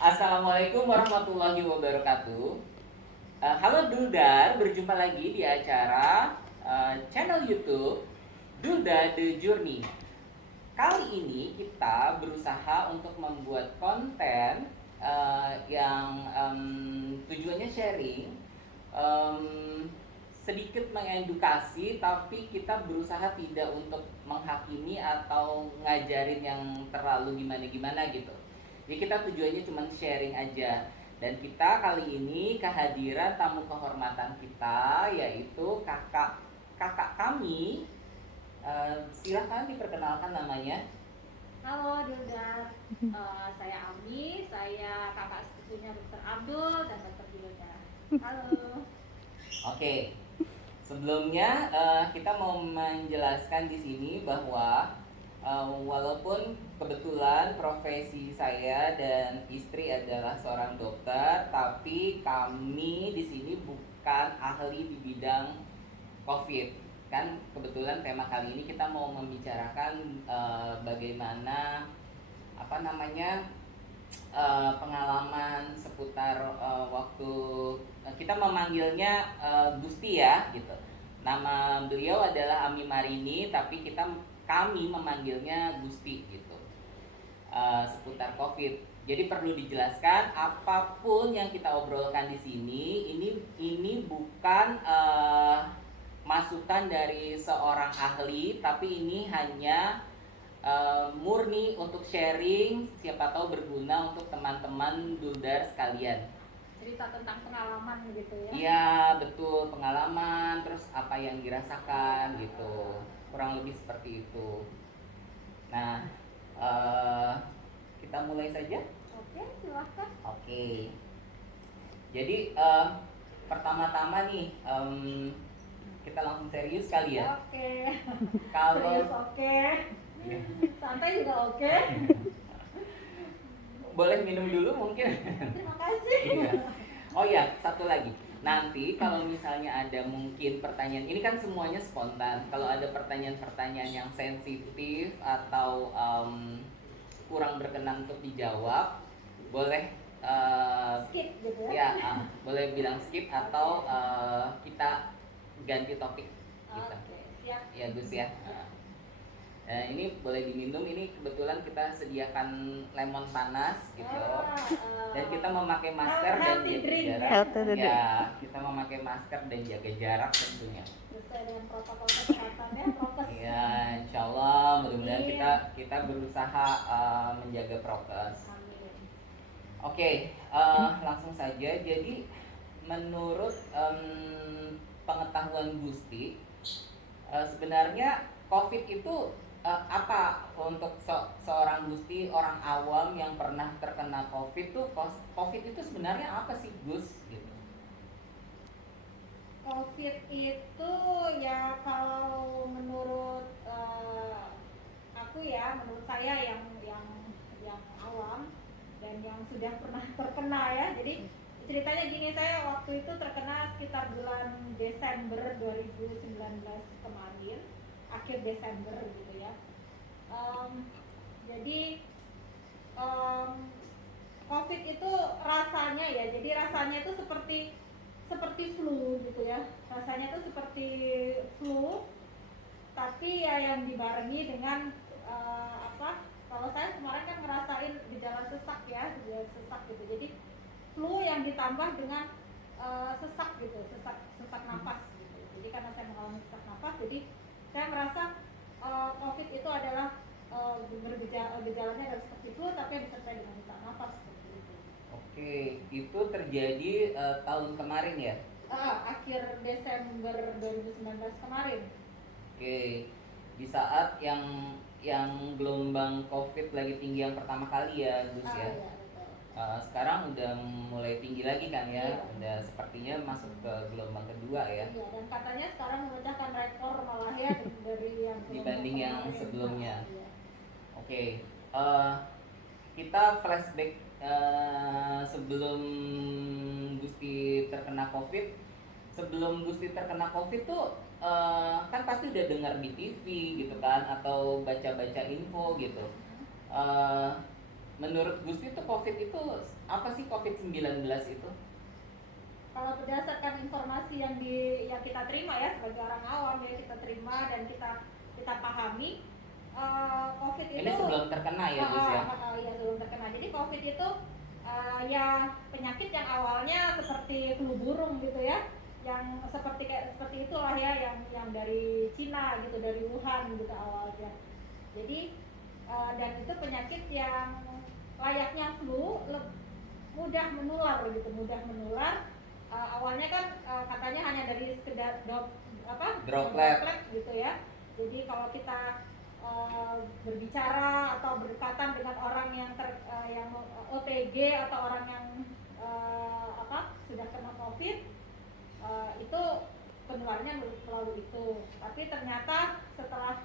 Assalamualaikum warahmatullahi wabarakatuh. Halo Duldar, berjumpa lagi di acara channel YouTube Dulda The Journey. Kali ini kita berusaha untuk membuat konten yang tujuannya sharing, em, sedikit mengedukasi, tapi kita berusaha tidak untuk menghakimi atau ngajarin yang terlalu gimana-gimana gitu. Jadi kita tujuannya cuma sharing aja. Dan kita kali ini kehadiran tamu kehormatan kita yaitu kakak kakak kami. Silahkan diperkenalkan namanya. Halo Dilda, saya Ami, saya kakak sepupunya Dokter Abdul dan Dokter Dilda. Halo. Oke, sebelumnya kita mau menjelaskan di sini bahwa walaupun kebetulan profesi saya dan istri adalah seorang dokter, tapi kami di sini bukan ahli di bidang COVID. Kan kebetulan tema kali ini kita mau membicarakan bagaimana apa namanya pengalaman seputar waktu kita memanggilnya Gusti ya gitu. Nama beliau adalah Ami Marini, tapi kami memanggilnya Gusti gitu. Seputar COVID. Jadi perlu dijelaskan apapun yang kita obrolkan di sini ini bukan masukan dari seorang ahli, tapi ini hanya murni untuk sharing, siapa tahu berguna untuk teman-teman Duldar sekalian. Cerita tentang pengalaman gitu ya. Iya betul, pengalaman terus apa yang dirasakan gitu, kurang lebih seperti itu. Nah, eh, kita mulai saja. Oke, silahkan. Oke, jadi pertama-tama nih kita langsung serius kali ya. Oke. Kalau Serius oke. Santai juga oke. boleh minum dulu mungkin. Terima kasih. Iya. Oh ya, satu lagi. Nanti kalau misalnya ada mungkin pertanyaan, ini kan semuanya spontan. Kalau ada pertanyaan-pertanyaan yang sensitif atau kurang berkenan untuk dijawab, boleh Skip gitu ya. ya boleh bilang skip atau kita ganti topik kita. Oke, siap. Ya Gus ya. Ini boleh diminum. Ini kebetulan kita sediakan lemon panas gitu. Dan kita memakai masker dan Healthy jaga drink jarak. ya. Ya, kita memakai masker dan jaga jarak tentunya. Sesuai dengan protokol kesehatan ya, prokes. Ya, insya Allah mudah-mudahan kita berusaha menjaga prokes. Amin. Oke, langsung saja. Jadi menurut pengetahuan Gusti, sebenarnya COVID itu apa untuk seorang Gusti, orang awam yang pernah terkena COVID tuh, COVID itu sebenarnya apa sih Gus? Gitu. COVID itu ya kalau menurut aku ya, menurut saya yang awam dan yang sudah pernah terkena ya. Jadi ceritanya gini, saya waktu itu terkena sekitar bulan Desember 2019 kemarin, akhir Desember gitu ya. Jadi COVID itu rasanya ya, jadi rasanya itu seperti flu gitu ya, rasanya tuh seperti flu, tapi ya yang dibarengi dengan apa, kalau saya kemarin kan ngerasain gejala sesak ya, gejala sesak gitu. Jadi flu yang ditambah dengan sesak gitu, sesak nafas gitu. Jadi karena saya mengalami sesak nafas, jadi saya merasa COVID itu adalah gejalanya adalah seperti flu tapi yang disertai dengan sesak nafas seperti itu. Oke, itu terjadi tahun kemarin ya? Akhir Desember 2019 kemarin. Oke, di saat yang gelombang COVID lagi tinggi yang pertama kali ya, Gus ya. Iya, betul. Sekarang udah mulai tinggi lagi kan ya, Iya. udah sepertinya masuk ke gelombang kedua ya. Iya, dan katanya sekarang memecahkan rekor malah ya dari yang Dibanding yang kemarin. sebelumnya. Iya. Oke, kita flashback sebelum Gusti terkena COVID. Sebelum Gusti terkena COVID tuh kan pasti udah dengar di TV gitu kan, atau baca-baca info gitu. Uh, menurut Gusti itu COVID itu apa sih COVID-19 itu? Kalau berdasarkan informasi yang kita terima ya sebagai orang awam ya, kita terima dan kita pahami, COVID itu Ini sebelum terkena ya Gus ya? Iya, sebelum terkena. Jadi COVID itu ya penyakit yang awalnya seperti flu burung gitu ya, yang seperti itulah ya, yang dari Cina gitu, dari Wuhan gitu awalnya. Jadi dan itu penyakit yang layaknya flu, mudah menular gitu, mudah menular. Awalnya kan katanya hanya dari sekedar droplet gitu ya. Jadi kalau kita berbicara atau berdekatan dengan orang yang OTG atau orang yang sudah kena COVID, itu penularannya melalui itu. Tapi ternyata setelah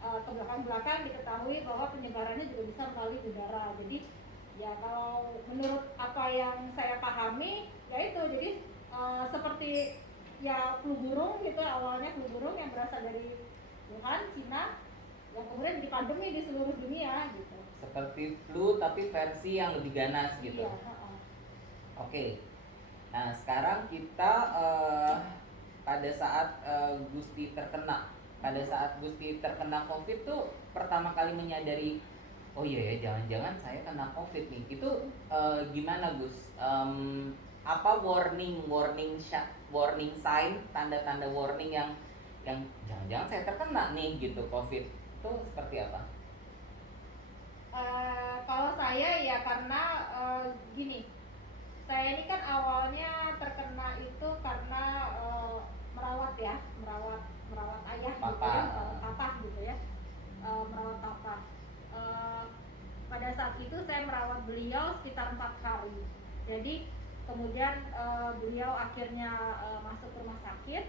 ke belakang diketahui bahwa penyebarannya juga bisa melalui udara. Jadi ya kalau menurut apa yang saya pahami ya itu, jadi seperti ya flu burung gitu, awalnya flu burung yang berasal dari Wuhan, Cina, yang kemudian jadi pandemi di seluruh dunia gitu. Seperti flu tapi versi yang lebih ganas gitu. Iya, Oke. Nah, sekarang kita pada saat Gusti terkena COVID tuh pertama kali menyadari, oh iya ya, jangan-jangan saya kena COVID nih. Itu gimana Gus? Apa warning sign, tanda-tanda warning yang jangan-jangan saya terkena nih gitu COVID, itu seperti apa? Kalau saya ya karena gini, saya ini kan awalnya terkena itu karena merawat ayah Papa. gitu ya, papa gitu ya, merawat papa. Pada saat itu saya merawat beliau sekitar 4 hari. Jadi kemudian beliau akhirnya masuk rumah sakit.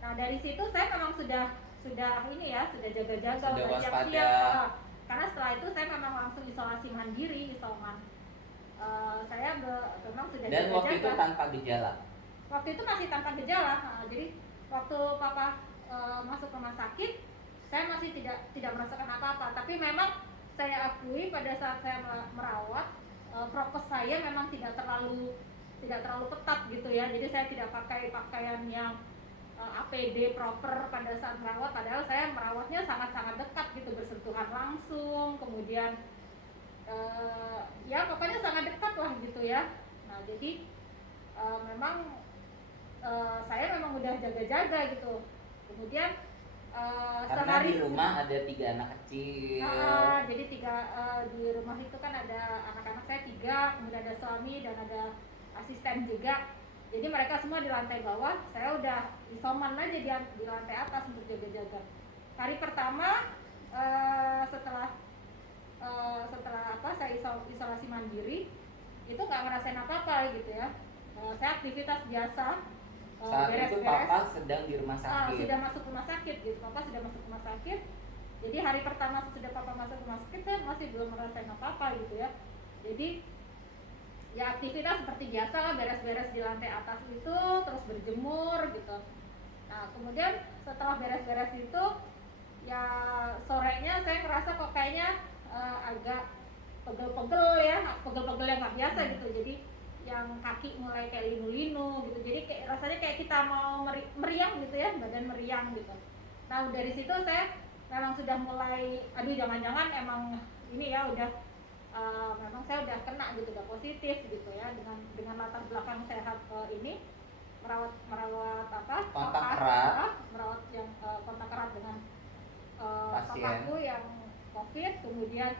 Nah dari situ saya memang sudah ini ya, sudah jaga-jaga, sudah siap-siap. Karena setelah itu saya memang langsung isolasi mandiri, isoman. Saya memang sudah dan jaga-jaga. Waktu itu tanpa gejala? Waktu itu masih tanpa gejala. Jadi waktu papa masuk rumah sakit, saya masih tidak merasakan apa-apa. Tapi memang saya akui pada saat saya merawat, prokes saya memang tidak terlalu ketat gitu ya. Jadi saya tidak pakai pakaian yang APD proper pada saat merawat, padahal saya merawatnya sangat-sangat dekat gitu, bersentuhan langsung, kemudian ya pokoknya sangat dekat lah gitu ya. Nah jadi memang saya memang udah jaga-jaga gitu. Kemudian karena di rumah ada 3 anak kecil. Jadi di rumah itu kan ada anak-anak saya 3, kemudian ada suami dan ada asisten juga. Jadi mereka semua di lantai bawah, saya udah isoman aja di lantai atas untuk jaga-jaga. Hari pertama setelah saya isolasi mandiri, itu nggak ngerasain apa-apa gitu ya. Saya aktivitas biasa. Saat itu papa sedang di rumah sakit. Sudah masuk rumah sakit gitu. Papa sudah masuk rumah sakit. Jadi hari pertama sudah papa masuk rumah sakit, saya masih belum merasain apa-apa gitu ya. Jadi ya aktivitas seperti biasa lah, beres-beres di lantai atas itu, terus berjemur gitu. Nah kemudian setelah beres-beres itu, ya sorenya saya ngerasa kok kayaknya agak pegel-pegel ya, pegel-pegel yang nggak biasa gitu. Jadi yang kaki mulai kayak linu-linu gitu, jadi rasanya kayak kita mau meriang gitu ya, badan meriang gitu. Nah dari situ saya memang sudah mulai, aduh jangan-jangan emang ini ya udah memang saya udah kena gitu, udah positif gitu ya, dengan latar belakang sehat ini merawat kontak erat, merawat yang kontak erat dengan pasien papaku yang COVID. Kemudian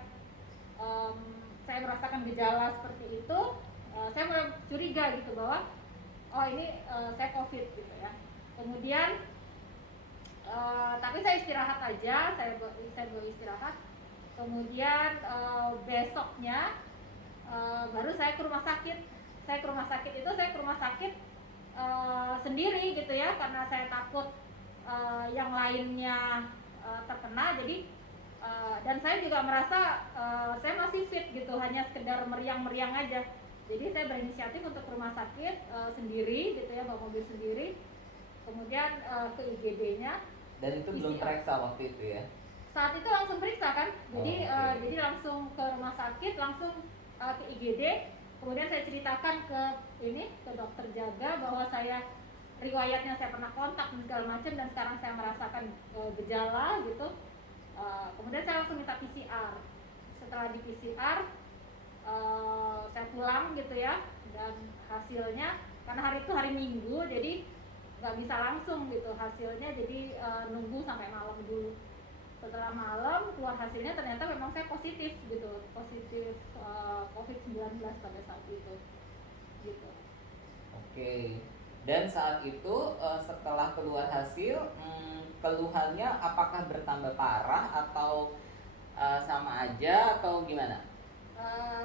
saya merasakan gejala seperti itu, saya mulai curiga gitu bahwa oh ini saya COVID gitu ya. Kemudian tapi saya istirahat aja, saya boleh istirahat. Kemudian besoknya baru saya ke rumah sakit. Saya ke rumah sakit sendiri gitu ya, karena saya takut yang lainnya terkena. Jadi dan saya juga merasa saya masih fit gitu, hanya sekedar meriang-meriang aja. Jadi saya berinisiatif untuk ke rumah sakit sendiri gitu ya, bawa mobil sendiri. Kemudian ke IGD-nya. Dan itu belum periksa waktu itu ya? Saat itu langsung periksa kan, jadi Oh, oke. jadi langsung ke rumah sakit, langsung ke IGD. Kemudian saya ceritakan ke dokter jaga bahwa saya riwayatnya saya pernah kontak dan segala macam, dan sekarang saya merasakan gejala gitu. Kemudian saya langsung minta PCR. Setelah di PCR, saya pulang gitu ya, dan hasilnya karena hari itu hari Minggu, jadi nggak bisa langsung gitu hasilnya, jadi nunggu sampai malam dulu. Setelah malam keluar hasilnya, ternyata memang saya positif gitu, positif COVID-19 pada saat itu gitu. Oke. Dan saat itu setelah keluar hasil, keluhannya apakah bertambah parah atau sama aja atau gimana?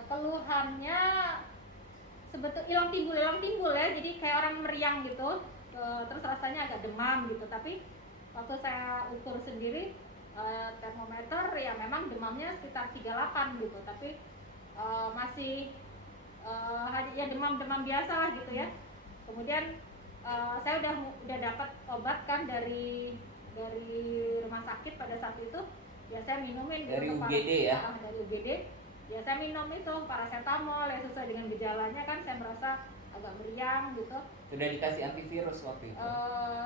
Keluhannya sebetulnya hilang timbul ya, jadi kayak orang meriang gitu. Terus rasanya agak demam gitu, tapi waktu saya ukur sendiri termometer ya memang demamnya sekitar 38 gitu, tapi masih ya demam-demam biasa lah gitu ya. Kemudian saya udah dapat obat kan dari rumah sakit pada saat itu, ya saya minumin Dari gitu, UGD ya? dari UGD. Ya saya minum itu paracetamol ya sesuai dengan gejalanya kan, saya merasa agak meriang gitu. Sudah dikasih antivirus waktu itu?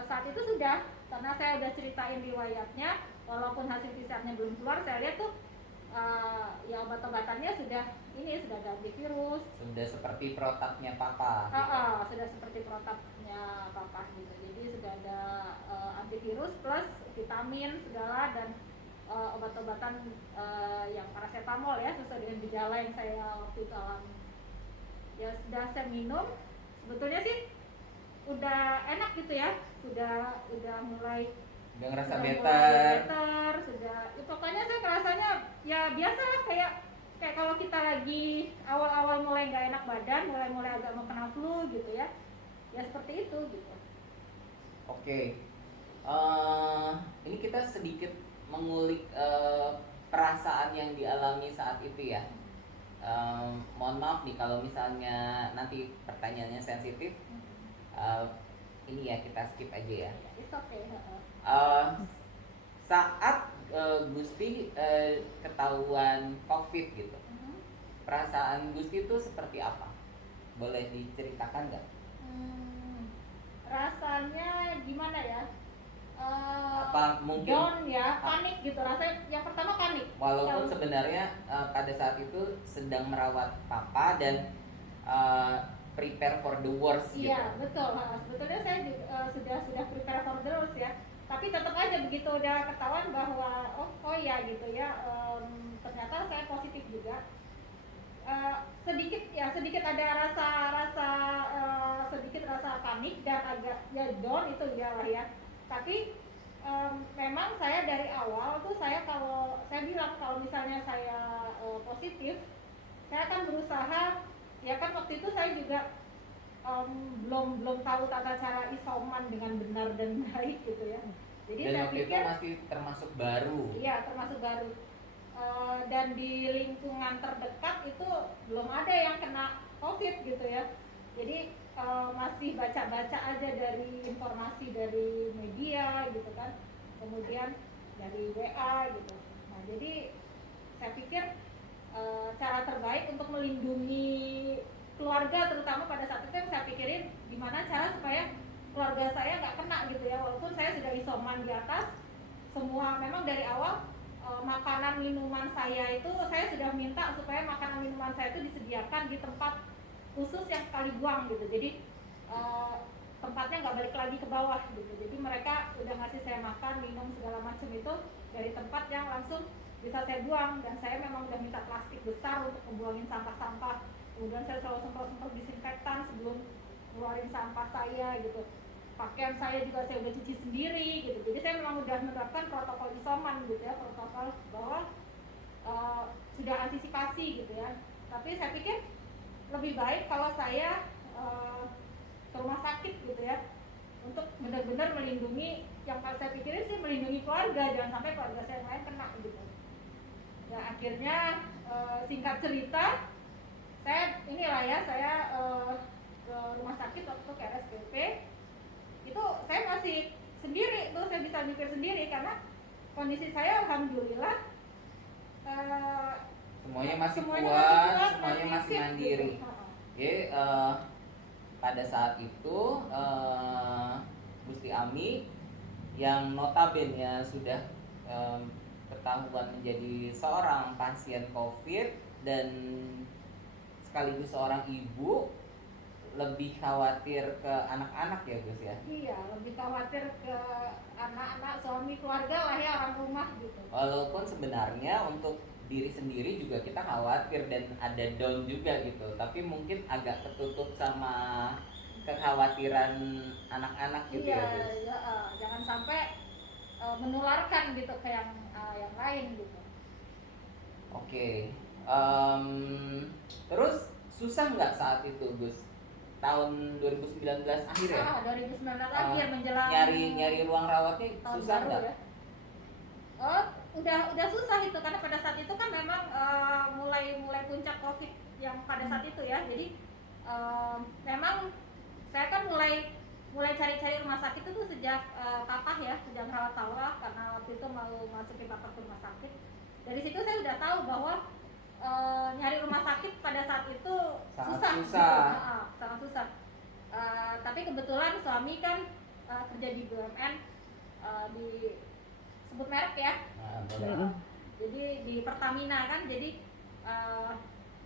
Saat itu sudah, karena saya udah ceritain riwayatnya, walaupun hasil PCR-nya belum keluar, saya lihat tuh ya obat-obatannya sudah ada antivirus. Sudah seperti protapnya papa gitu? Sudah seperti protapnya papa gitu, jadi sudah ada antivirus plus vitamin segala, dan obat-obatan yang paracetamol ya sesuai dengan gejala yang saya waktu itu alami. Ya sudah saya minum, sebetulnya sih udah enak gitu ya, udah mulai Udah ngerasa sudah mulai better? better, sudah ya, pokoknya saya rasanya ya biasa lah, kayak kalau kita lagi awal-awal mulai nggak enak badan, mulai agak mau kena flu gitu ya, ya seperti itu gitu. Oke. Ini kita sedikit mengulik perasaan yang dialami saat itu ya. Mohon maaf nih kalau misalnya nanti pertanyaannya sensitif. Ini ya kita skip aja ya. It's okay. Saat Gusti ketahuan COVID gitu, perasaan Gusti itu seperti apa? Boleh diceritakan nggak? Rasanya gimana ya? Apa mungkin Down ya, panik gitu, rasanya yang pertama panik. walaupun sebenarnya pada saat itu sedang merawat papa dan prepare for the worst gitu. Iya betul, sebetulnya saya sudah prepare for the worst ya, tapi tetap aja begitu udah ketahuan bahwa oh ya gitu ya, ternyata saya positif juga. Sedikit ada sedikit rasa panik dan agak ya down itu ya lah ya, tapi memang saya dari awal tuh kalau saya bilang kalau misalnya saya positif, saya akan berusaha, ya kan waktu itu saya juga belum tahu tata cara isoman dengan benar dan baik gitu ya. Jadi dan saya waktu pikir itu masih termasuk baru. iya termasuk baru. Dan di lingkungan terdekat itu belum ada yang kena COVID gitu ya. Jadi masih baca-baca aja dari informasi dari media gitu kan, kemudian dari WA gitu. Nah jadi saya pikir cara terbaik untuk melindungi keluarga, terutama pada saat itu yang saya pikirin gimana cara supaya keluarga saya nggak kena gitu ya, walaupun saya sudah isoman di atas semua. Memang dari awal makanan minuman saya itu saya sudah minta supaya makanan minuman saya itu disediakan di tempat khusus yang sekali buang gitu, jadi tempatnya nggak balik lagi ke bawah gitu. Jadi mereka udah ngasih saya makan, minum segala macam itu dari tempat yang langsung bisa saya buang, dan saya memang udah minta plastik besar untuk membuangin sampah-sampah. Kemudian saya selalu semprot disinfektan sebelum keluarin sampah saya gitu. Pakaian saya juga saya udah cuci sendiri gitu. Jadi saya memang udah menerapkan protokol isoman gitu ya, protokol bahwa sudah antisipasi gitu ya. Tapi saya pikir lebih baik kalau saya ke rumah sakit gitu ya, untuk benar-benar melindungi, yang saya pikirin sih melindungi keluarga, jangan sampai keluarga saya yang lain kena gitu. Ya akhirnya singkat cerita, saya ke rumah sakit waktu ke RSPP itu saya masih sendiri tuh, saya bisa mikir sendiri karena kondisi saya alhamdulillah Semuanya masih semuanya kuat, masih semuanya masih fit, mandiri. gitu. Oke, pada saat itu Gusti Ami yang notabene sudah ketahuan menjadi seorang pasien COVID dan sekaligus seorang ibu, lebih khawatir ke anak-anak ya Gus ya? Iya, lebih khawatir ke anak-anak, suami, keluarga lah ya, orang rumah gitu. Walaupun sebenarnya untuk diri sendiri juga kita khawatir dan ada down juga gitu, tapi mungkin agak ketutup sama kekhawatiran anak-anak gitu Iya, ya Gus? ya, jangan sampai menularkan gitu ke yang lain gitu. Oke, terus susah nggak saat itu Gus? Tahun 2019 akhir ya? 2019 akhir menjelang nyari ruang rawatnya susah nggak? Ya? Udah susah itu karena pada saat itu kan memang mulai puncak COVID yang pada saat itu ya. Jadi memang saya kan mulai cari-cari rumah sakit itu sejak papa ya, sejak merawat Tawa, karena waktu itu mau masukin papa ke rumah sakit. Dari situ saya udah tahu bahwa nyari rumah sakit pada saat itu sangat susah. Gitu. Sangat susah. Tapi kebetulan suami kan kerja di BUMN, di sebut merek ya. Jadi di Pertamina kan, jadi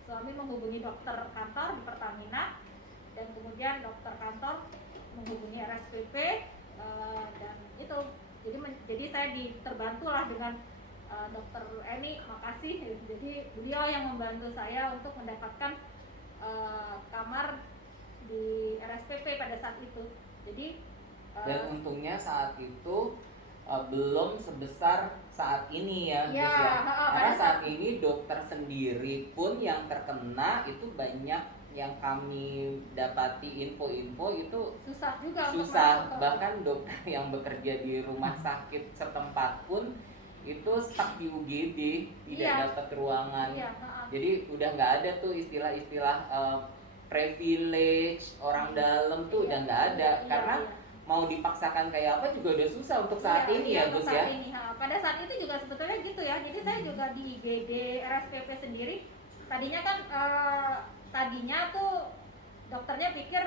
suami menghubungi dokter kantor di Pertamina dan kemudian dokter kantor menghubungi RSPP, dan itu jadi saya terbantulah dengan dokter Eni, makasih. Jadi beliau yang membantu saya untuk mendapatkan kamar di RSPP pada saat itu. Jadi dan untungnya saat itu belum sebesar saat ini ya Gus ya. Karena saat ini dokter sendiri pun yang terkena itu banyak yang kami dapati info-info itu susah. Bahkan dokter yang bekerja di rumah sakit setempat pun itu stuck di UGD, tidak dapat ruangan. Jadi udah nggak ada tuh istilah-istilah privilege orang dalam tuh udah nggak ada. Karena mau dipaksakan kayak apa juga udah susah untuk saat ini ya Gus ya. Pada saat itu juga sebetulnya gitu ya. Jadi saya juga di IGD RSPP sendiri tadinya kan tadinya tuh dokternya pikir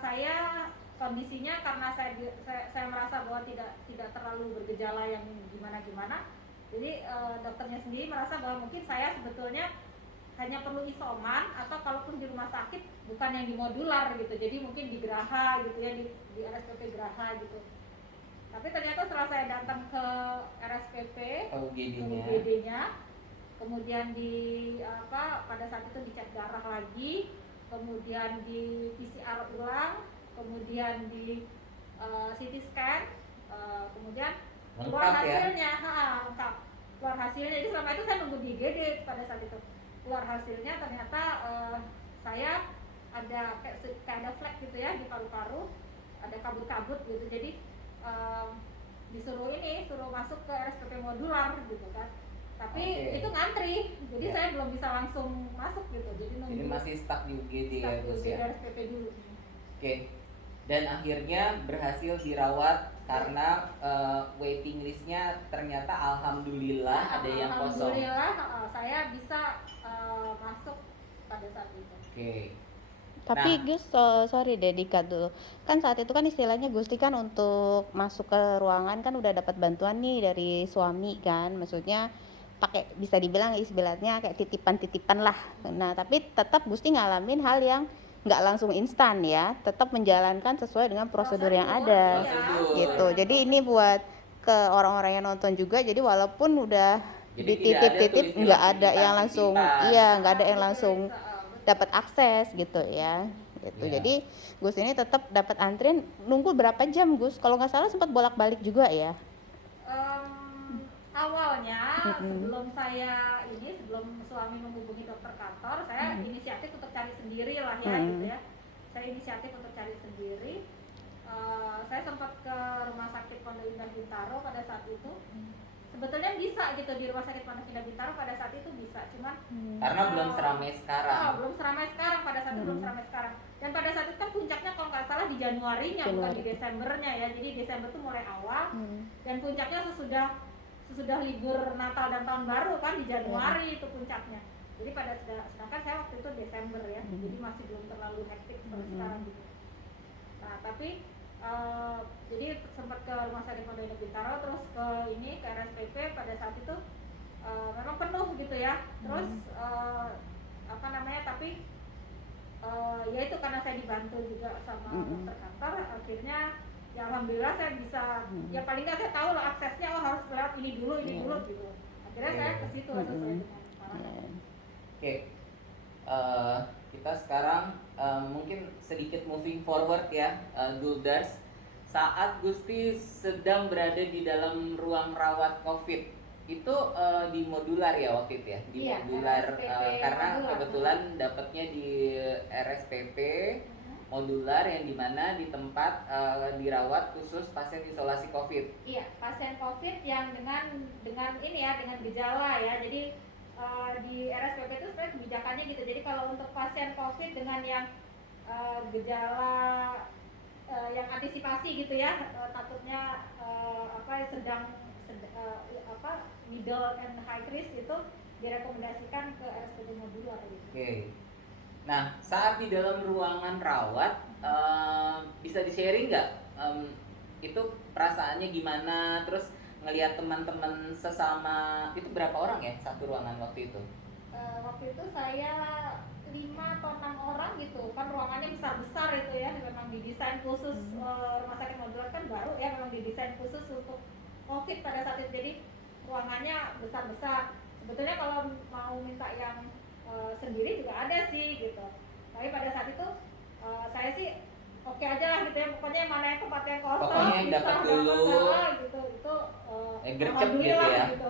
saya kondisinya karena saya merasa bahwa tidak terlalu bergejala yang gimana. Jadi dokternya sendiri merasa bahwa mungkin saya sebetulnya hanya perlu isoman, atau kalaupun di rumah sakit bukan yang di modular gitu, jadi mungkin di Geraha gitu ya, di RSPP Geraha gitu. Tapi ternyata setelah saya datang ke RSPP, UGD-nya, kemudian pada saat itu dicek darah lagi, kemudian di PCR ulang, kemudian di CT scan, kemudian keluar hasilnya, lengkap keluar hasilnya. Jadi selama itu saya nunggu di IGD. Pada saat itu keluar hasilnya ternyata saya ada kayak ada flek gitu ya di paru-paru, ada kabut-kabut gitu. Jadi suruh masuk ke RSPP modular gitu kan. Tapi itu ngantri, jadi saya belum bisa langsung masuk gitu. Jadi masih stuck di UGD ya Gus ya. RSPP dulu. Oke. Dan akhirnya berhasil dirawat karena waiting listnya ternyata alhamdulillah ada yang kosong. Alhamdulillah saya bisa masuk pada saat itu. Oke. Tapi Gus, sorry deh dikat dulu. Kan saat itu kan istilahnya Gusti kan untuk masuk ke ruangan kan udah dapat bantuan nih dari suami kan. Maksudnya pakai bisa dibilang istilahnya kayak titipan-titipan lah. Nah, tapi tetap Gusti ngalamin hal yang nggak langsung instan ya, tetap menjalankan sesuai dengan prosedur yang ada gitu. Jadi ini buat ke orang-orang yang nonton juga, jadi walaupun udah dititip-titip nggak ada yang langsung nggak ada yang langsung dapat akses gitu ya gitu. Jadi Gus ini tetap dapat antrian, nunggu berapa jam Gus? Kalau nggak salah sempat bolak-balik juga ya. Awalnya sebelum suami menghubungi dokter kantor, saya inisiatif untuk cari sendiri lah ya gitu ya. Saya inisiatif untuk cari sendiri. Saya sempat ke rumah sakit Pondok Indah Bintaro pada saat itu. Sebetulnya bisa gitu di rumah sakit Pondok Indah Bintaro pada saat itu bisa, cuman karena belum seramai sekarang. Belum seramai sekarang pada saat itu, belum seramai sekarang. Dan pada saat itu kan puncaknya kalau nggak salah di Januarinya, bukan di Desembernya ya. Jadi Desember tuh mulai awal dan puncaknya sesudah libur Natal dan Tahun Baru kan di Januari itu puncaknya. Jadi sedangkan saya waktu itu Desember ya, jadi masih belum terlalu hektik seperti sekarang gitu. Nah tapi jadi sempat ke Rumah Sakit Modern Bintaro, terus ke RSPP pada saat itu memang penuh gitu ya. Terus tapi ya itu karena saya dibantu juga sama dokter kantor, akhirnya ya alhamdulillah saya bisa ya paling nggak saya tahu lah aksesnya, harus lewat ini dulu gitu. Akhirnya saya ke situ sesuai dengan saran. Oke. Kita sekarang mungkin sedikit moving forward ya, Duldars. Saat Gusti sedang berada di dalam ruang rawat COVID itu di modular ya waktu itu ya, di modular karena modular. Kebetulan dapatnya di RSPP modular yang dimana di tempat dirawat khusus pasien isolasi COVID. Iya, pasien COVID yang dengan gejala ya. Jadi di RSPP itu sebenarnya kebijakannya gitu. Jadi kalau untuk pasien COVID dengan yang gejala yang antisipasi gitu ya, takutnya middle and high risk itu direkomendasikan ke RSPP modular gitu. Oke. Nah, saat di dalam ruangan rawat bisa di-sharing nggak itu perasaannya gimana? Terus ngelihat teman-teman sesama itu berapa orang ya satu ruangan waktu itu? Waktu itu saya 5 atau 6 orang gitu kan, ruangannya besar-besar itu ya, memang didesain khusus. Rumah sakit modular kan baru ya, memang didesain khusus untuk COVID pada saat itu, jadi ruangannya besar-besar. Sebetulnya kalau mau minta yang sendiri juga ada sih gitu, tapi pada saat itu saya sih oke aja lah gitu ya, pokoknya yang mana yang tempat yang kosong, pokoknya yang dapat dulu gitu, itu gercep gitu ya gitu.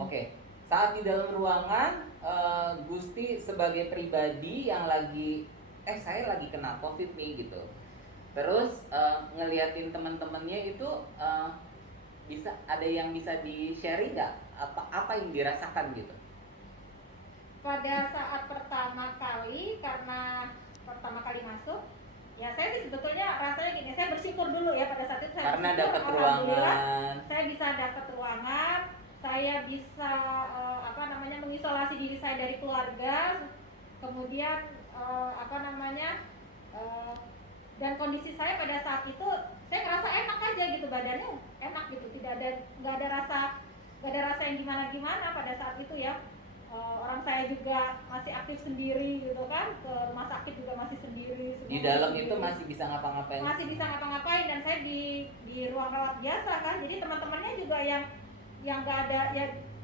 Oke. Saat di dalam ruangan Gusti sebagai pribadi yang lagi saya lagi kena COVID nih gitu, terus ngeliatin teman-temannya itu bisa ada yang bisa di-sharing nggak apa yang dirasakan gitu? Pada saat pertama kali, karena pertama kali masuk, ya saya sih sebetulnya rasanya gini, saya bersyukur dulu ya pada saat itu. Karena dapat ruangan, saya bisa dapat ruangan, saya bisa mengisolasi diri saya dari keluarga, kemudian dan kondisi saya pada saat itu saya ngerasa enak aja gitu, badannya enak gitu, nggak ada rasa yang gimana pada saat itu ya. Orang saya juga masih aktif sendiri gitu kan, ke rumah sakit juga masih sendiri. Di dalam itu masih bisa ngapa-ngapain? Masih bisa ngapa-ngapain, dan saya di ruang rawat biasa kan, jadi teman-temannya juga yang nggak ada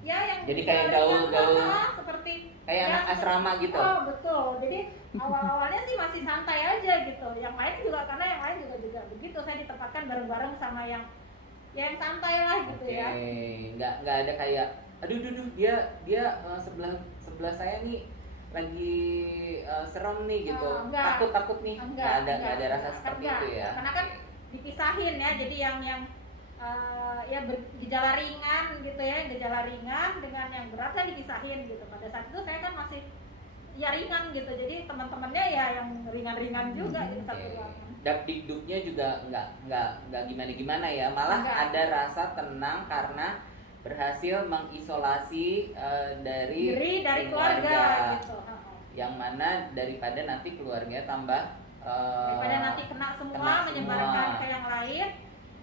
ya yang jadi kayak gaul-gaul seperti kayak anak asrama gitu. Oh betul, jadi awal-awalnya sih masih santai aja gitu. Yang lain juga, karena yang lain juga begitu, saya ditempatkan bareng-bareng sama yang santai lah gitu ya. Nggak ada kayak aduh dia sebelah saya nih lagi serem nih gitu, takut nih, nggak ada rasa seperti itu ya. Karena kan dipisahin ya, jadi yang gejala ringan gitu ya, gejala ringan dengan yang berat kan dipisahin gitu. Pada saat itu saya kan masih ya ringan gitu, jadi teman-temannya ya yang ringan-ringan juga gitu satu ruangan. Dikduknya juga nggak gimana ya, malah ada rasa tenang karena berhasil mengisolasi dari keluarga gitu. Yang mana daripada nanti keluarga tambah daripada nanti kena semua menyebarkan ke yang lain.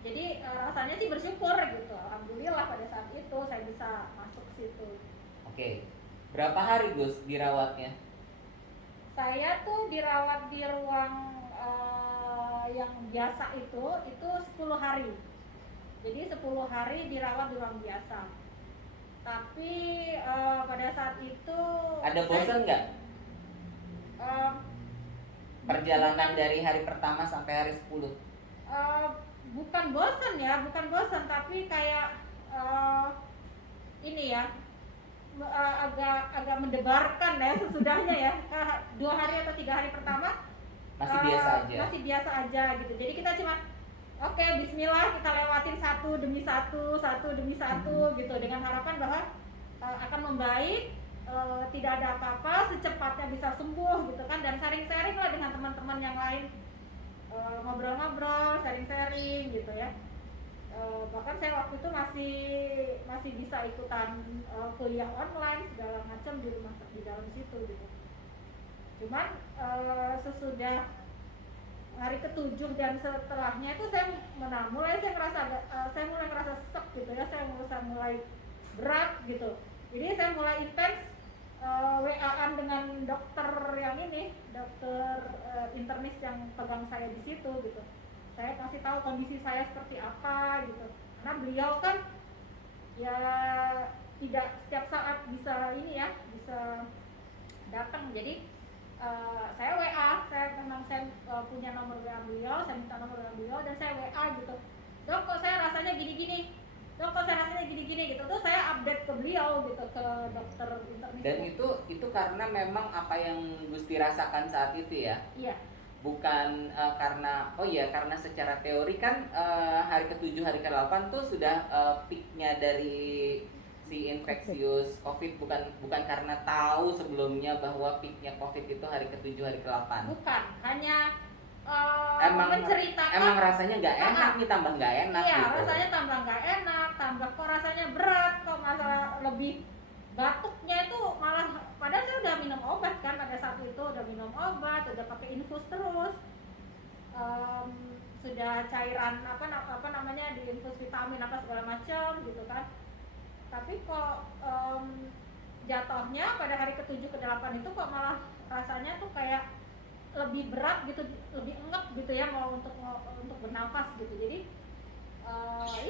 Jadi rasanya sih bersyukur gitu. Alhamdulillah pada saat itu saya bisa masuk situ. Oke. Berapa hari Gus dirawatnya? Saya tuh dirawat di ruang yang biasa itu 10 hari. Jadi 10 hari dirawat di ruang biasa. Tapi pada saat itu ada bosan nggak? Perjalanan dari hari pertama sampai hari 10? Bukan bosan, tapi kayak agak mendebarkan ya sesudahnya ya. 2 hari atau 3 hari pertama masih biasa aja gitu. Jadi kita cuma oke, bismillah, kita lewatin satu demi satu gitu, dengan harapan bahwa akan membaik, tidak ada apa-apa, secepatnya bisa sembuh gitu kan, dan sharing-sharing lah dengan teman-teman yang lain, ngobrol-ngobrol, sharing-sharing gitu ya. Bahkan saya waktu itu masih bisa ikutan kuliah online segala macam di rumah di dalam situ gitu. Cuman sesudah hari ketujuh dan setelahnya itu saya mulai ngerasa sesek gitu ya, saya mulai berat gitu. Jadi saya mulai intens WA-an dengan dokter yang ini, dokter internis yang pegang saya di situ gitu. Saya kasih tahu kondisi saya seperti apa gitu. Karena beliau kan ya tidak setiap saat bisa ini ya, bisa datang. Jadi saya WA, saya punya nomor WA beliau, saya minta nomor WA beliau dan saya WA gitu. Dok, kok saya rasanya gini-gini? Dok, kok saya rasanya gini-gini gitu. Terus saya update ke beliau gitu, ke dokter internis. Dan itu karena memang apa yang Gusti rasakan saat itu ya? Iya. Bukan karena secara teori kan hari ke-7 hari ke-8 tuh sudah peaknya dari si infeksius COVID, bukan karena tahu sebelumnya bahwa peaknya COVID itu hari ke-7 hari ke-8. Bukan, hanya menceritakan emang rasanya nggak enak nih, tambah nggak enak iya, gitu. rasanya tambah nggak enak, tambah kok rasanya berat, kok masalah lebih batuknya itu malah, padahal saya udah minum obat kan pada saat itu, udah minum obat, udah pakai infus terus, sudah cairan apa namanya diinfus vitamin apa segala macam gitu kan. Tapi kok jatuhnya pada hari ke-7 ke-8 itu kok malah rasanya tuh kayak lebih berat gitu, lebih engap gitu ya, mau untuk bernafas gitu. Jadi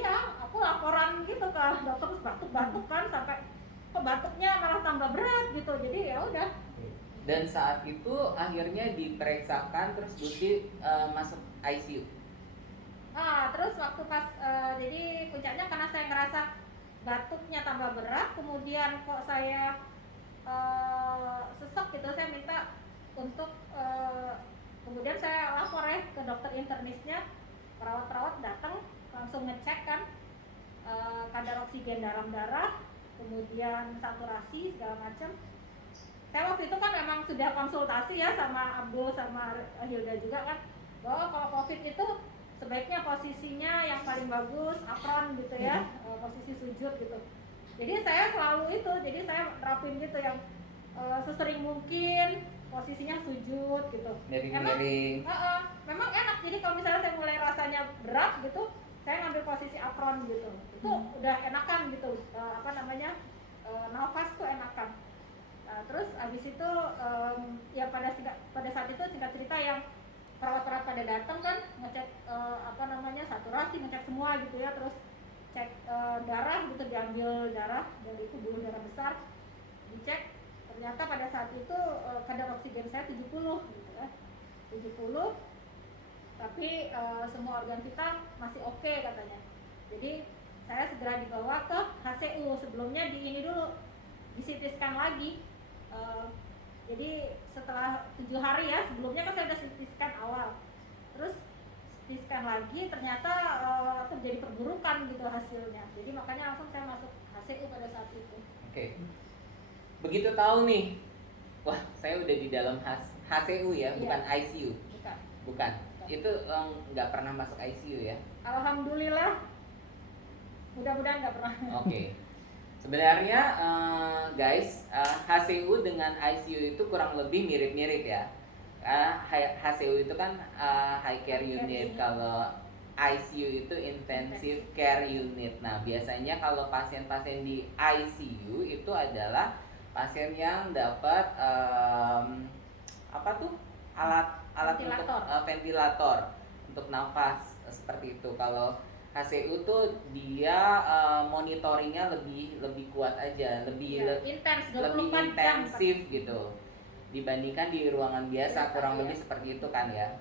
ya aku laporan gitu ke dokter, terus batuk-batuk kan, sampai kok batuknya malah tambah berat gitu. Jadi ya udah. Dan saat itu akhirnya diperiksakan, terus Gusti masuk ICU. Terus waktu pas jadi puncaknya karena saya ngerasa batuknya tambah berat, kemudian kok saya sesek gitu, saya minta untuk kemudian saya lapor ya ke dokter internisnya. Perawat-perawat datang langsung ngecek kan kadar oksigen dalam darah, kemudian saturasi segala macam. Saya waktu itu kan memang sudah konsultasi ya sama Abdul sama Hilda juga kan, bahwa kalau COVID itu sebaiknya posisinya yang paling bagus apron gitu ya, posisi sujud gitu. Jadi saya selalu itu, jadi saya terapin gitu yang sesering mungkin posisinya sujud gitu. Memang enak. Jadi kalau misalnya saya mulai rasanya berat gitu, saya ngambil posisi apron gitu. Itu udah enakan gitu. Nafas tuh enakan. Terus abis itu ya pada saat itu singkat cerita yang perawat-perawat pada datang kan ngecek saturasi, ngecek semua gitu ya, terus cek darah gitu, diambil darah dari pembuluh darah besar, dicek. Ternyata pada saat itu kadar oksigen saya 70 gitu ya, 70, tapi semua organ vital masih oke katanya. Jadi saya segera dibawa ke HCU. Sebelumnya di ini dulu, di CT scan lagi. Jadi setelah 7 hari ya, sebelumnya kan saya udah CT scan awal, terus CT scan lagi, ternyata terjadi perburukan gitu hasilnya. Jadi makanya langsung saya masuk HCU pada saat itu. Oke. Begitu tahu nih, wah saya udah di dalam HCU ya, bukan ICU. Bukan. Itu nggak pernah masuk ICU ya? Alhamdulillah. Mudah-mudahan nggak pernah. Oke. Sebenarnya guys, HCU dengan ICU itu kurang lebih mirip-mirip ya. HCU itu kan high care unit, kalau ICU itu intensive care unit. Nah, biasanya kalau pasien-pasien di ICU itu adalah pasien yang dapat alat Ventilator. untuk ventilator untuk nafas seperti itu. Kalau HCU tuh dia monitoringnya lebih kuat aja, lebih intensif gitu dibandingkan di ruangan biasa, kurang lebih seperti itu kan ya.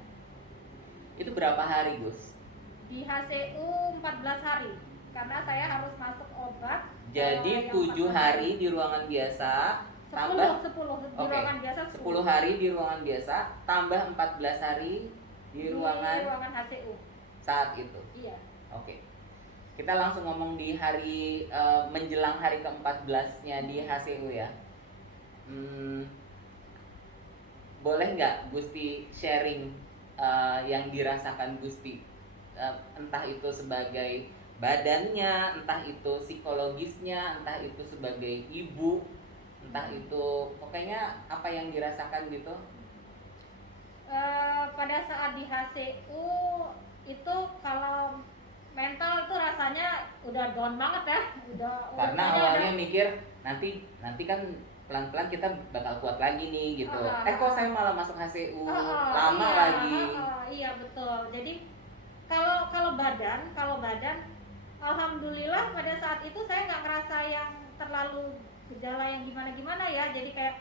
Itu berapa hari, Gus? Di HCU 14 hari karena saya harus masuk obat. Jadi 7 hari di ruangan biasa, 10 di ruangan biasa, 10 hari di ruangan biasa tambah 14 hari di ruangan HCU saat itu. Iya. Oke. Kita langsung ngomong di hari menjelang hari ke-14-nya di HCU ya. Boleh nggak Gusti sharing yang dirasakan Gusti, entah itu sebagai badannya, entah itu psikologisnya, entah itu sebagai ibu, entah itu pokoknya apa yang dirasakan gitu. Pada saat di HCU itu kalau mental itu rasanya udah down banget ya, Karena pokoknya awalnya mikir nanti kan pelan-pelan kita bakal kuat lagi nih gitu. Kok saya malah masuk HCU lama iya, lagi. iya betul. Jadi kalau badan alhamdulillah pada saat itu saya nggak ngerasa yang terlalu gejala yang gimana ya, jadi kayak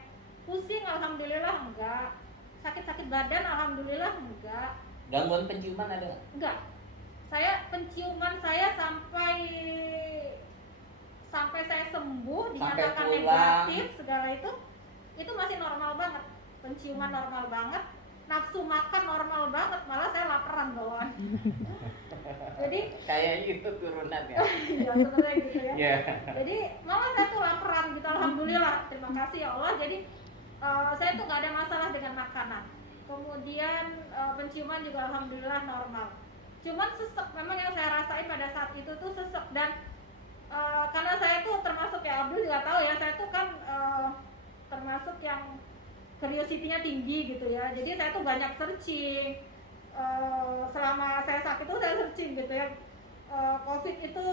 pusing alhamdulillah enggak, sakit-sakit badan alhamdulillah enggak. Gangguan penciuman ada nggak? Enggak, saya penciuman saya sampai saya sembuh dinyatakan negatif segala itu masih normal banget, penciuman normal banget, nafsu makan normal banget, malah saya laparan bawaan. Jadi kayak itu turunan ya. ya sebenarnya gitu ya. Yeah. Jadi malah saya tuh laparan gitu, alhamdulillah, terima kasih ya Allah. Jadi saya tuh nggak ada masalah dengan makanan. Kemudian penciuman juga alhamdulillah normal. Cuman sesek memang yang saya rasain pada saat itu tuh sesek, dan karena saya tuh termasuk ya, Abdul juga tahu ya, saya tuh kan termasuk yang curiosity-nya tinggi gitu ya. Jadi saya tuh banyak searching. Selama saya sakit tuh saya searching gitu ya. COVID itu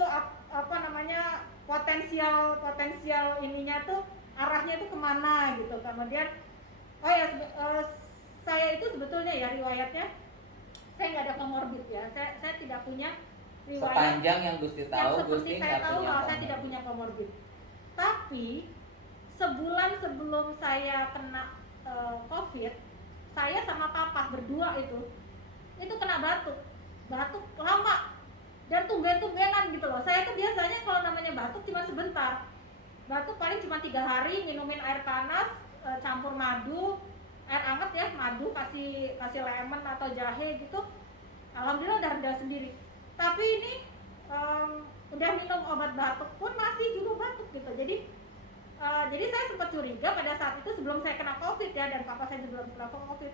apa namanya, potensial ininya tuh arahnya itu kemana gitu. Kemudian saya itu sebetulnya ya riwayatnya saya nggak ada komorbid ya. Saya tidak punya riwayat sepanjang yang Gusti tahu, Gusti saya tahu bahwa saya tidak punya komorbid. Tapi sebulan sebelum saya kena COVID, saya sama papa berdua itu kena batuk lama dan tumben-tumbenan gitu loh. Saya tuh biasanya kalau namanya batuk cuma sebentar, batuk paling cuma 3 hari, minumin air panas campur madu, air hangat ya, madu kasih lemon atau jahe gitu, alhamdulillah udah reda sendiri. Tapi ini udah minum obat batuk pun masih juga batuk gitu. Jadi saya sempat curiga pada saat itu sebelum saya kena COVID ya, dan papa saya juga belum kena COVID.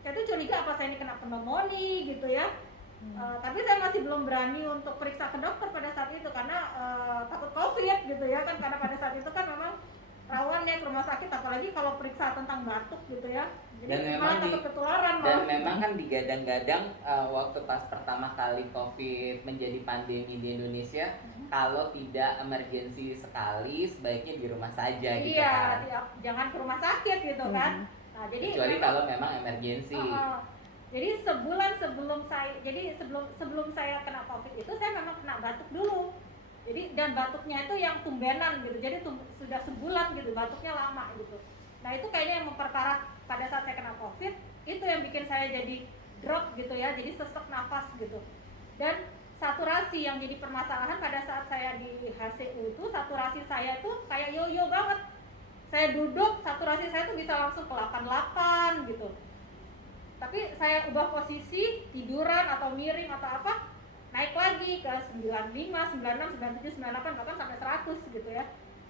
Saya tuh curiga apa saya ini kena pneumonia gitu ya. Tapi saya masih belum berani untuk periksa ke dokter pada saat itu karena takut COVID gitu ya kan, karena pada saat itu kan memang rawan ya ke rumah sakit, apalagi kalau periksa tentang batuk gitu ya. Jadi dan memang takut ketularan. Dan memang kan digadang-gadang waktu pas pertama kali COVID menjadi pandemi di Indonesia, kalau tidak emergensi sekali sebaiknya di rumah saja gitu kan. Iya, jangan ke rumah sakit gitu kan. Nah, jadi kecuali kalau memang emergensi. Jadi sebulan sebelum saya kena COVID itu saya memang kena batuk dulu. Jadi dan batuknya itu yang tumbenan gitu. Jadi sudah sebulan gitu, batuknya lama gitu. Nah, itu kayaknya yang memperparah pada saat saya kena COVID, itu yang bikin saya jadi drop gitu ya, jadi sesek nafas gitu. Dan saturasi yang jadi permasalahan pada saat saya di HCU itu, saturasi saya itu kayak yo-yo banget. Saya duduk, saturasi saya tuh bisa langsung ke 88 gitu. Tapi saya ubah posisi, tiduran atau miring atau apa, naik lagi ke 95, 96, 97, 98, bahkan sampai 100 gitu ya.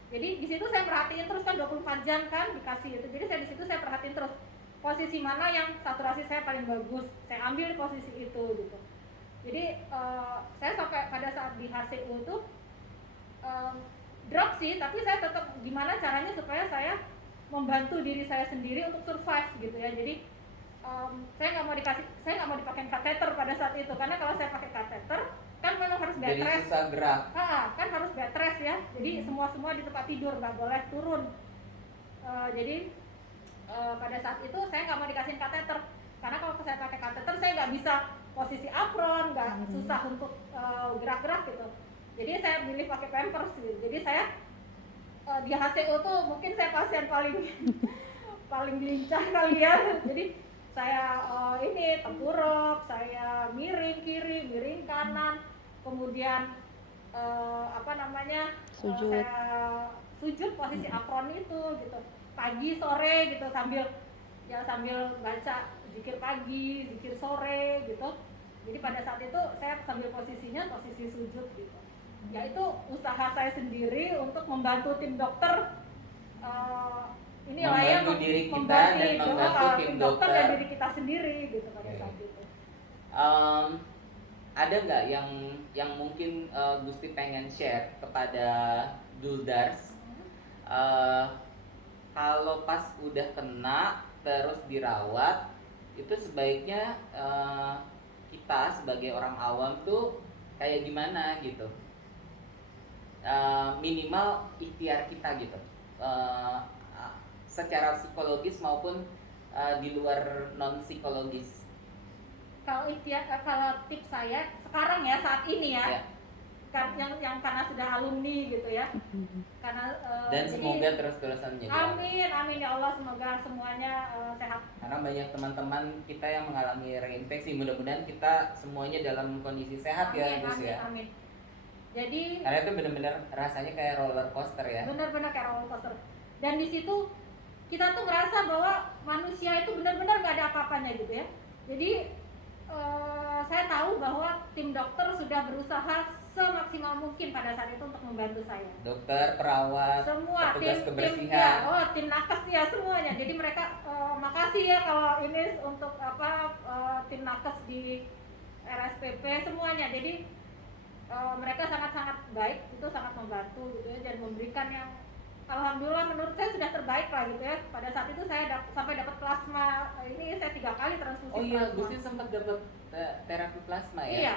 Jadi di situ saya perhatiin terus kan 24 jam kan dikasih itu. Jadi saya di situ saya perhatiin terus posisi mana yang saturasi saya paling bagus. Saya ambil posisi itu gitu. Jadi saya sampai pada saat di HCU itu drop sih, tapi saya tetap gimana caranya supaya saya membantu diri saya sendiri untuk survive gitu ya. Jadi saya nggak mau dipakai kateter pada saat itu, karena kalau saya pakai kateter kan memang harus bed rest. Jadi susah gerak. Kan harus bed rest ya. Jadi semua di tempat tidur, nggak boleh turun. Jadi pada saat itu saya nggak mau dikasih kateter, karena kalau saya pakai kateter saya nggak bisa posisi apron, nggak susah untuk gerak-gerak gitu. Jadi saya milih pakai pampers gitu. Jadi saya di HCU tuh mungkin saya pasien paling lincah kali ya. Jadi saya ini tengkurap, saya miring kiri, miring kanan, kemudian sujud. Saya sujud posisi apron itu gitu, pagi sore gitu, sambil baca zikir pagi, zikir sore gitu. Jadi pada saat itu saya sambil posisi sujud gitu. Ya itu usaha saya sendiri untuk membantu tim dokter. Inilah ya, membantu diri kita dan membantu tim dokter dan diri kita sendiri gitu pada saat itu. ada nggak yang mungkin Gusti pengen share kepada Duldars, eh, kalau pas udah kena terus dirawat itu sebaiknya kita sebagai orang awam tuh kayak gimana gitu. Minimal ikhtiar kita gitu, uh, secara psikologis maupun di luar non psikologis. Kalau kalau tips saya sekarang ya, saat ini ya, Ya. yang karena sudah alumni gitu ya, karena Dan jadi, semoga terus-terusan menjadi amin amin ya Allah, semoga semuanya sehat. karena banyak teman-teman kita yang mengalami reinfeksi, mudah-mudahan kita semuanya dalam kondisi sehat. Amin, ya Gus amin, ya. amin. Jadi Karena itu benar-benar rasanya kayak roller coaster ya. benar-benar kayak roller coaster. Dan di situ kita tuh ngerasa bahwa manusia itu benar-benar nggak ada apa-apanya gitu ya. Jadi saya tahu bahwa tim dokter sudah berusaha semaksimal mungkin pada saat itu untuk membantu saya. Dokter, perawat, Semua petugas tim kebersihan. tim nakes ya semuanya. Jadi mereka makasih ya kalau ini untuk tim nakes di RSPP semuanya. Jadi mereka sangat-sangat baik, itu sangat membantu gitu ya, dan memberikan yang alhamdulillah menurut saya sudah terbaik lah gitu ya. Pada saat itu saya sampai dapat plasma, ini saya 3 kali transfusi Oh iya, plasma. Gusti sempat dapat terapi plasma ya? Iya,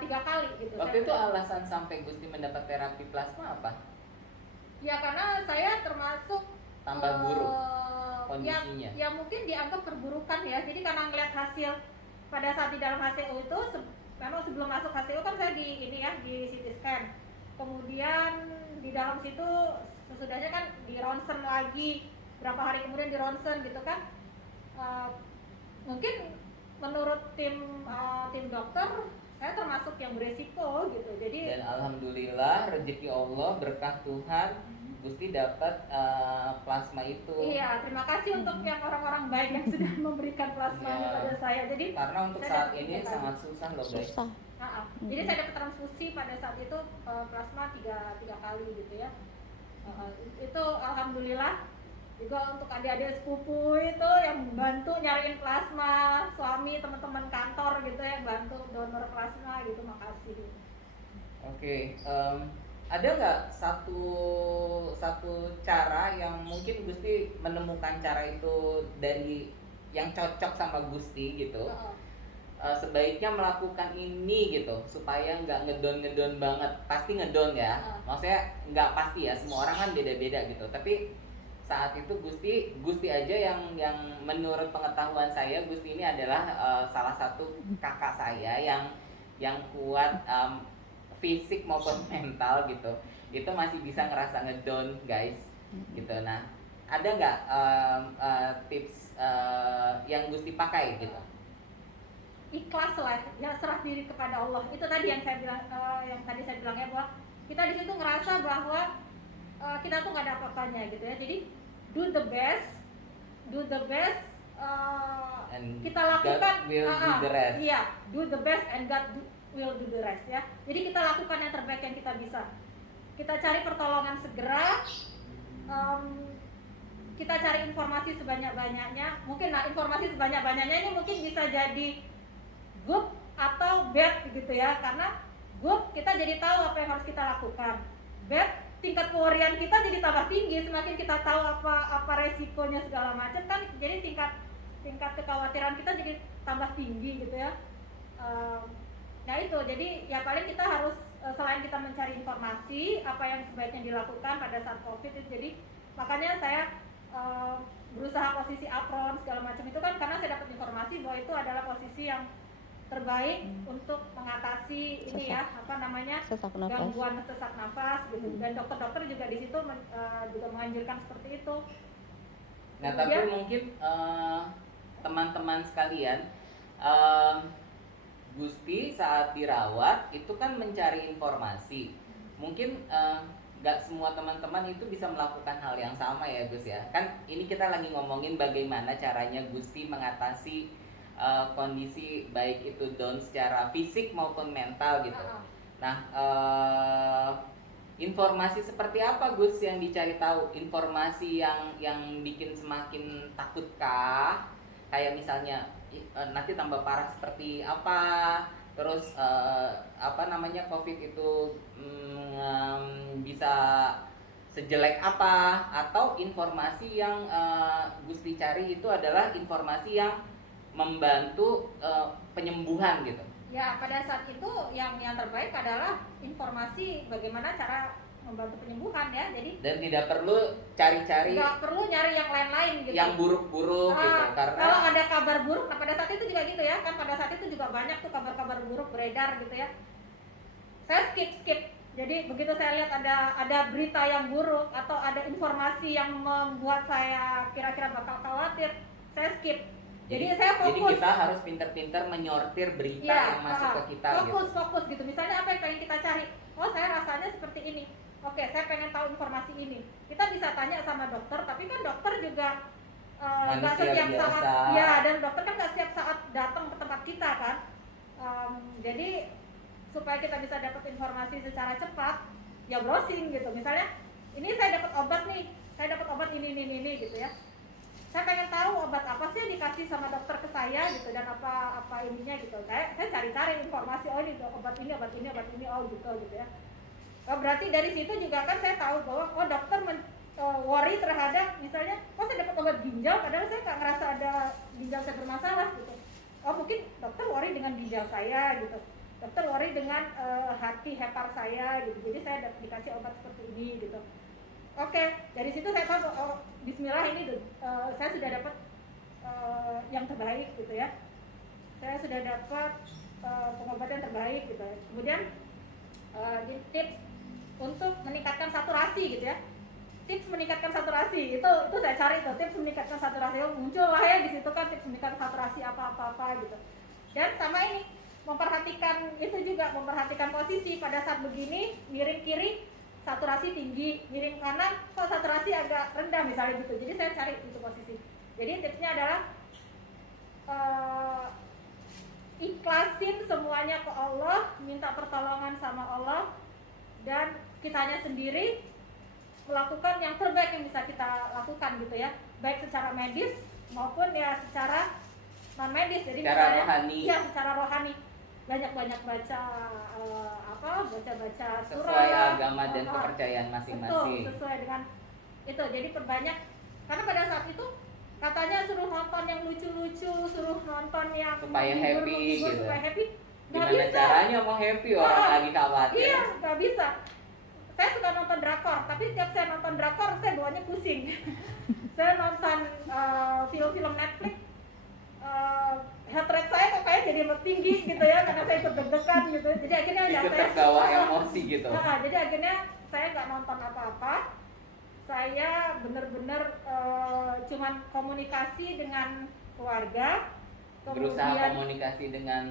tiga kali gitu. Waktu itu alasan sampai Gusti mendapat terapi plasma apa? Ya karena saya termasuk Tambah buruk kondisinya. Ya mungkin dianggap perburukan ya. Jadi karena ngeliat hasil pada saat di dalam HCO itu, memang sebelum masuk HCO kan saya di CT scan. Kemudian di dalam situ sesudahnya kan di ronsen lagi, berapa hari kemudian di ronsen gitu kan. Mungkin menurut tim dokter saya termasuk yang beresiko gitu. Jadi Dan alhamdulillah rezeki Allah, berkah Tuhan, Gusti dapat plasma itu. iya, terima kasih untuk yang orang-orang baik yang sudah memberikan plasma Iya. kepada saya. Jadi Karena untuk saya saat dapat ini tiga sangat susah loh guys. Susah. Jadi saya dapat transfusi pada saat itu plasma tiga kali gitu ya. Itu alhamdulillah. Juga untuk adik-adik sepupu itu yang bantu nyariin plasma, suami, teman-teman kantor gitu ya, bantu donor plasma gitu, makasih. Oke, ada nggak satu cara yang mungkin Gusti menemukan cara itu dari yang cocok sama Gusti gitu? Sebaiknya melakukan ini gitu supaya nggak ngedon banget. Pasti ngedon ya, maksudnya nggak pasti ya, semua orang kan beda-beda gitu. Tapi saat itu Gusti aja yang menurut pengetahuan saya, Gusti ini adalah salah satu kakak saya yang kuat fisik maupun mental gitu. Itu masih bisa ngerasa ngedon guys gitu. Nah, ada nggak tips yang Gusti pakai gitu? Ikhlas lah ya, serah diri kepada Allah. Itu tadi yang saya bilang, yang tadi saya bilang ya, bahwa kita di situ ngerasa bahwa kita tuh nggak ada apa-apanya gitu ya. Jadi do the best And kita lakukan, God will do the rest. iya, do the best and God will do the rest ya. Jadi kita lakukan yang terbaik yang kita bisa. Kita cari pertolongan segera, kita cari informasi sebanyak-banyaknya. Mungkin informasi sebanyak-banyaknya ini mungkin bisa jadi good atau bad gitu ya. Karena good kita jadi tahu apa yang harus kita lakukan. Bad, tingkat kewarian kita jadi tambah tinggi. Semakin kita tahu apa resikonya segala macam kan, jadi tingkat kekhawatiran kita jadi tambah tinggi gitu ya. Nah itu, jadi ya paling kita harus selain kita mencari informasi apa yang sebaiknya dilakukan pada saat COVID itu, jadi makanya saya berusaha posisi apron segala macam itu kan karena saya dapat informasi bahwa itu adalah posisi yang terbaik untuk mengatasi ini ya, apa namanya, Sesak nafas. gangguan sesak nafas gitu. Dan dokter-dokter juga di situ juga menganjurkan seperti itu. Nah, tapi mungkin teman-teman sekalian, Gusti saat dirawat itu kan mencari informasi. Mungkin nggak semua teman-teman itu bisa melakukan hal yang sama ya Gus ya. Kan ini kita lagi ngomongin bagaimana caranya Gusti mengatasi kondisi baik itu down secara fisik maupun mental gitu. Nah, informasi seperti apa Gus yang dicari tahu? Informasi yang bikin semakin takutkah? Kayak misalnya nanti tambah parah seperti apa, terus apa namanya COVID itu bisa sejelek apa, atau informasi yang Gusti cari itu adalah informasi yang membantu penyembuhan gitu. Ya, pada saat itu yang terbaik adalah informasi bagaimana cara membantu penyembuhan ya. Jadi Dan tidak perlu cari-cari nggak perlu nyari yang lain-lain gitu. yang buruk-buruk gitu, karena kalau ada kabar buruk, nah pada saat itu juga gitu ya kan, pada saat itu juga banyak tuh kabar-kabar buruk beredar gitu ya. Saya skip. Jadi begitu saya lihat ada berita yang buruk atau ada informasi yang membuat saya kira-kira bakal khawatir, saya skip. Jadi saya fokus. Jadi kita harus pintar-pintar menyortir berita yang masuk ke kita fokus gitu. Misalnya apa yang pengen kita cari? Oh, saya rasanya seperti ini. Oke, saya pengen tahu informasi ini. Kita bisa tanya sama dokter, tapi kan dokter juga nggak setiap biasa. saat. Ya, dan dokter kan nggak setiap saat datang ke tempat kita kan. Jadi supaya kita bisa dapat informasi secara cepat, ya browsing gitu. Misalnya, ini saya dapat obat nih, saya dapat obat ini gitu ya. Saya pengen tahu obat apa sih yang dikasih sama dokter ke saya gitu, dan apa ininya gitu. Saya cari-cari informasi, oh ini obat ini oh gitu ya. Oh, berarti dari situ juga kan saya tahu bahwa oh dokter worry terhadap misalnya, oh saya dapat obat ginjal padahal saya nggak ngerasa ada ginjal saya bermasalah gitu. Oh mungkin dokter worry dengan ginjal saya gitu. Dokter worry dengan hati hepar saya gitu. Jadi saya dikasih obat seperti ini gitu. Oke, dari situ saya tahu oh, bismillah ini saya sudah dapat yang terbaik gitu ya. Saya sudah dapat pengobatan terbaik gitu ya. Kemudian tips untuk meningkatkan saturasi gitu ya. Tips meningkatkan saturasi itu saya cari tuh, tips meningkatkan saturasi. Muncul lah ya di situ kan tips meningkatkan saturasi apa gitu. Dan sama ini memperhatikan itu juga, memperhatikan posisi pada saat begini, miring kiri saturasi tinggi, miring kanan kok saturasi agak rendah misalnya gitu. Jadi saya cari itu posisi. Jadi tipsnya adalah ikhlasin semuanya ke Allah, minta pertolongan sama Allah, dan kitanya sendiri melakukan yang terbaik yang bisa kita lakukan gitu ya, baik secara medis maupun ya secara non medis. Jadi secara misalnya rohani. Ya, secara rohani. Banyak baca baca surah sesuai agama dan kepercayaan masing-masing. Betul, sesuai dengan itu. Jadi perbanyak, karena pada saat itu katanya suruh nonton yang lucu-lucu, suruh nonton yang supaya happy gitu. Supaya happy. Gimana caranya mau happy orang lagi khawatir? Iya, nggak bisa. Saya suka nonton drakor, tapi tiap saya nonton drakor saya bawaannya pusing. Saya nonton film-film Netflix, heart rate saya kok kayak jadi tinggi gitu ya, karena saya ikut deg-degan gitu. Jadi akhirnya ikut terbawa emosi gitu. Jadi akhirnya saya nggak nonton apa-apa. Saya bener-bener cuman komunikasi dengan keluarga, berusaha komunikasi dengan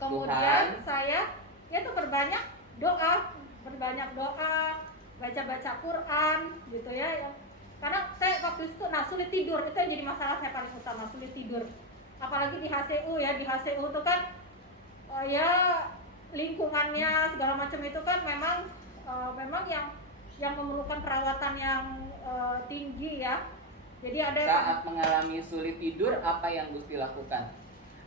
kemudian Tuhan. Saya ya tuh berbanyak doa, baca Quran gitu ya. Karena saya waktu itu sulit tidur, itu yang jadi masalah saya paling utama, sulit tidur. Apalagi di HCU ya, di HCU itu kan ya lingkungannya segala macam itu kan memang yang memerlukan perawatan yang tinggi ya. Jadi ada saat mengalami sulit tidur, apa yang Gusti lakukan?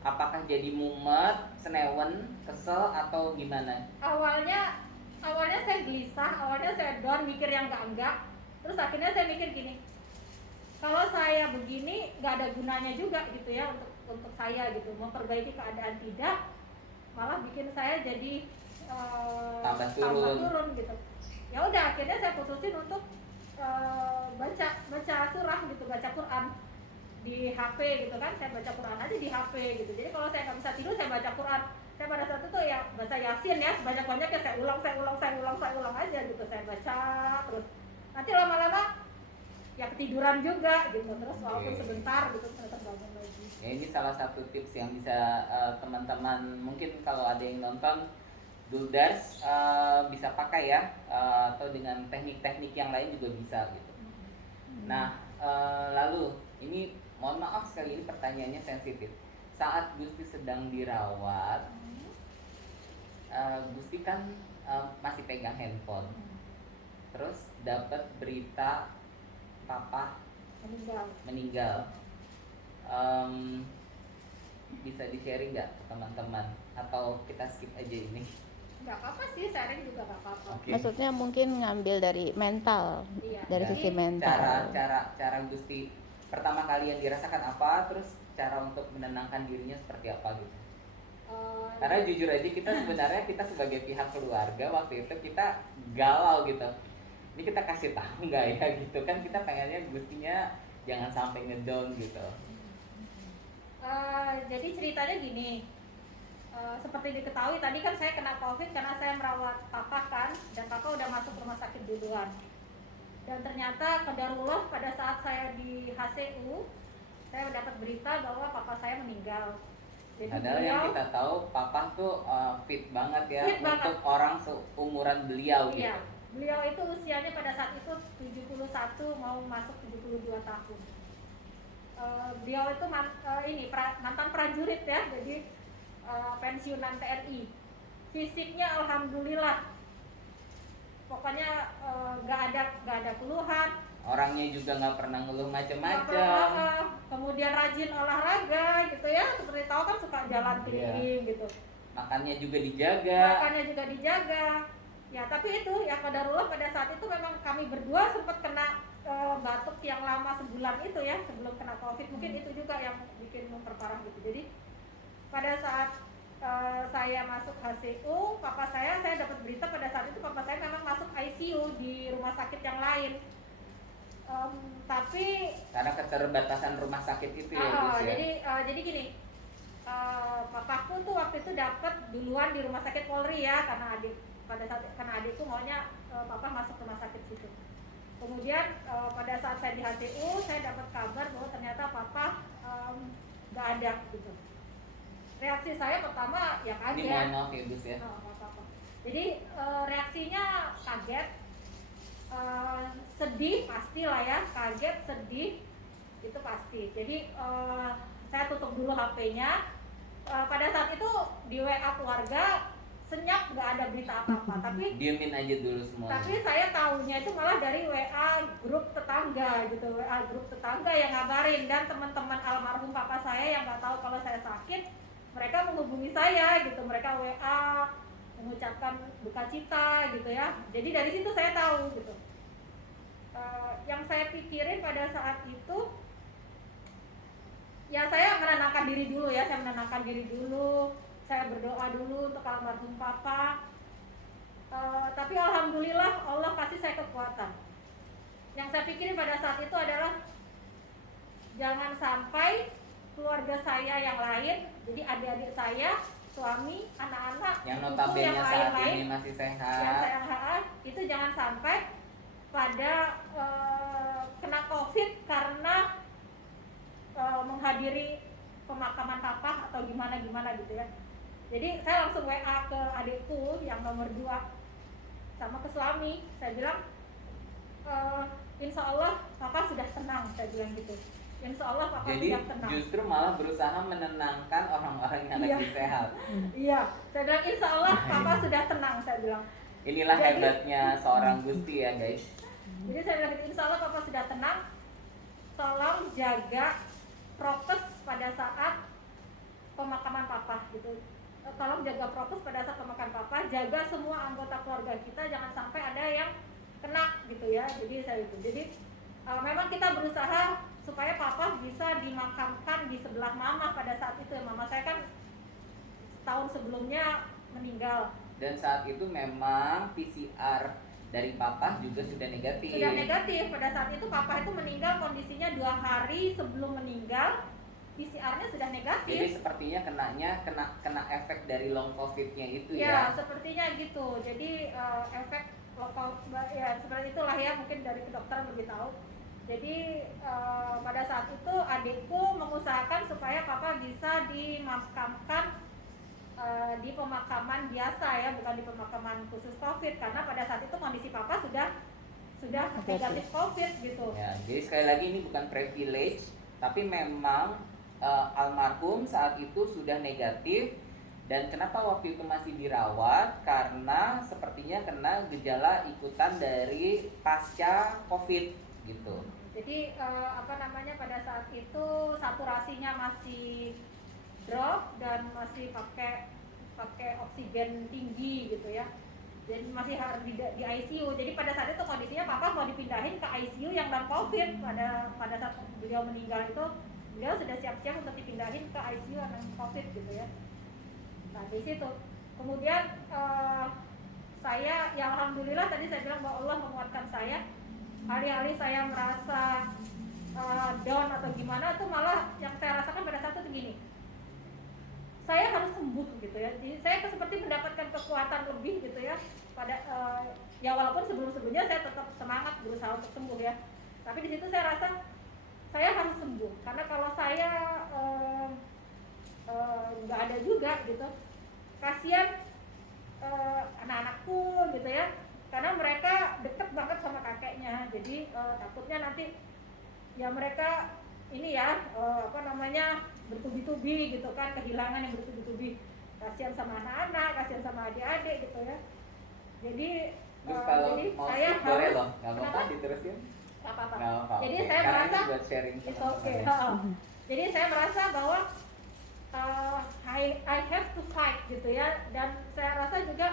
Apakah jadi mumet, senewen, kesel, atau gimana? Awalnya saya gelisah, awalnya saya down, mikir yang enggak. Terus akhirnya saya mikir gini, kalau saya begini nggak ada gunanya juga gitu ya untuk saya gitu, memperbaiki keadaan tidak, malah bikin saya jadi tambah turun gitu. Ya udah, akhirnya saya putusin untuk baca surah gitu, baca Quran di HP gitu kan. Saya baca Quran aja di HP gitu. Jadi kalau saya nggak bisa tidur, saya baca Quran. Saya pada saat itu ya baca Yasin ya, sebanyak-banyaknya saya ulang aja gitu. Saya baca terus. Nanti lama-lama ya ketiduran juga gitu, terus walaupun sebentar gitu terus bangun lagi. Ya, ini salah satu tips yang bisa teman-teman mungkin kalau ada yang nonton Duldars bisa pakai ya, atau dengan teknik-teknik yang lain juga bisa gitu. Nah, lalu ini mohon maaf sekali, ini pertanyaannya sensitif. Saat Gusti sedang dirawat, Gusti kan masih pegang handphone, terus dapat berita papa meninggal. Di bisa di-sharing nggak ke teman-teman atau kita skip aja ini? Nggak apa-apa sih, sharing juga nggak apa-apa. Oke. Maksudnya mungkin ngambil dari mental, Iya. dari Ya, sisi mental. cara Gusti pertama kali yang dirasakan apa, terus cara untuk menenangkan dirinya seperti apa gitu. Karena jujur aja kita sebenarnya kita sebagai pihak keluarga waktu itu kita galau gitu. Ini kita kasih tahu nggak ya gitu kan, kita pengennya Gustinya jangan sampai ngedown gitu. Jadi ceritanya gini, seperti diketahui tadi kan saya kena COVID karena saya merawat papa kan, dan papa udah masuk rumah sakit duluan. Dan ternyata qadarullah pada saat saya di HCU, saya mendapat berita bahwa papa saya meninggal. Jadi Padahal yang kita tahu papa tuh fit banget ya Fit untuk banget. orang seumuran beliau iya, gitu. beliau itu usianya pada saat itu 71 mau masuk 72 tahun. Beliau itu mantan prajurit ya, jadi pensiunan TNI. Fisiknya alhamdulillah, pokoknya nggak ada keluhan. Orangnya juga nggak pernah ngeluh Nggak macam-macam. pernah, kemudian rajin olahraga gitu ya, seperti tahu kan suka jalan Iya. keliling gitu. Makannya juga dijaga. Makannya juga dijaga. Ya tapi itu ya qadarullah pada saat itu memang kami berdua sempat kena batuk yang lama sebulan itu ya, sebelum kena COVID. Mungkin itu juga yang bikin memperparah gitu. Jadi pada saat saya masuk HCU, papa saya dapat berita pada saat itu papa saya memang masuk ICU di rumah sakit yang lain. Tapi Karena keterbatasan rumah sakit itu ya Gus ya. jadi gini, papaku tuh waktu itu dapat duluan di rumah sakit Polri ya, karena adikku maunya papa masuk rumah sakit situ. Kemudian pada saat saya di HCU, saya dapat kabar bahwa ternyata papa nggak ada gitu. Reaksi saya pertama ya kaget. Ini mohon maaf ya Gus ya. Nggak apa-apa. Jadi reaksinya kaget, sedih pastilah ya, kaget, sedih itu pasti. Jadi saya tutup dulu HP-nya. Pada saat itu di WA keluarga senyap, nggak ada berita apa-apa. Diemin aja dulu semua. Tapi saya tahunya itu malah dari WA grup tetangga gitu, WA grup tetangga yang ngabarin, dan teman-teman almarhum papa saya yang nggak tahu kalau saya sakit, mereka menghubungi saya gitu, mereka WA mengucapkan duka cita gitu ya. Jadi dari situ saya tahu gitu. Yang saya pikirin pada saat itu, ya saya menenangkan diri dulu ya, saya berdoa dulu untuk almarhum papa. Tapi alhamdulillah Allah kasih saya kekuatan. Yang saya pikirin pada saat itu adalah jangan sampai keluarga saya yang lain, jadi adik-adik saya, suami, anak-anak, yang ibu, notabene yang saat lain-lain, ini masih yang sehat. sehat, itu jangan sampai pada kena COVID karena menghadiri pemakaman papa atau gimana gitu ya. Jadi saya langsung WA ke adikku yang nomor 2 sama ke suami, saya bilang insya Allah papa sudah tenang, saya bilang gitu. Insya Allah papa Jadi sudah tenang. justru malah berusaha menenangkan orang-orang yang lagi sehat. Iya, saya bilang insya Allah papa sudah tenang, saya bilang. Inilah Jadi- hebatnya seorang Gusti ya guys. Jadi saya bilang insya Allah papa sudah tenang. Tolong jaga prokes pada saat pemakaman papa gitu. Tolong jaga prokes pada saat pemakaman papa. Jaga semua anggota keluarga kita, jangan sampai ada yang kena gitu ya. Jadi saya itu. Jadi memang kita berusaha supaya papa bisa dimakamkan di sebelah mama pada saat itu. Mama saya kan setahun sebelumnya meninggal. Dan saat itu memang PCR dari papa juga sudah negatif. Sudah negatif. Pada saat itu papa itu meninggal kondisinya 2 hari sebelum meninggal, PCR-nya sudah negatif. Jadi sepertinya kena efek dari long COVID-nya itu Ya, ya. sepertinya gitu. Jadi efek lokal ya seperti itulah ya, mungkin dari kedokteran lebih tahu. Jadi pada saat itu adikku mengusahakan supaya papa bisa dimakamkan di pemakaman biasa ya, bukan di pemakaman khusus COVID, karena pada saat itu kondisi papa sudah negatif COVID gitu. Ya, jadi sekali lagi ini bukan privilege, tapi memang almarhum saat itu sudah negatif. Dan kenapa waktu itu masih dirawat? Karena sepertinya kena gejala ikutan dari pasca COVID gitu. Jadi pada saat itu saturasinya masih drop dan masih pakai pakai oksigen tinggi gitu ya. Jadi masih harus di ICU. Jadi pada saat itu kondisinya papa mau dipindahin ke ICU yang non COVID. Pada saat beliau meninggal itu beliau sudah siap-siap untuk dipindahin ke ICU yang non COVID gitu ya. Nah di situ kemudian saya ya alhamdulillah tadi saya bilang bahwa Allah menguatkan saya. Hari-hari saya merasa down atau gimana tuh malah yang saya rasakan pada saat itu gini, saya harus sembuh gitu ya. Jadi saya seperti mendapatkan kekuatan lebih gitu ya pada ya walaupun sebelumnya saya tetap semangat berusaha untuk sembuh ya, tapi di situ saya rasa saya harus sembuh karena kalau saya nggak ada juga gitu, kasihan anak-anakku gitu ya, karena mereka deket banget sama kakeknya. Jadi takutnya nanti ya mereka ini ya bertubi-tubi gitu kan, kehilangan yang bertubi-tubi, kasihan sama anak-anak, kasihan sama adik-adik gitu ya. Jadi Terus kalau jadi mau saya skip boleh harus loh, nggak apa-apa diterusin. nggak apa-apa. Nggak apa-apa. Jadi Oke. saya Karena merasa ini buat sharing it's sama okay. teman-teman. Jadi saya merasa bahwa I have to fight gitu ya, dan saya rasa juga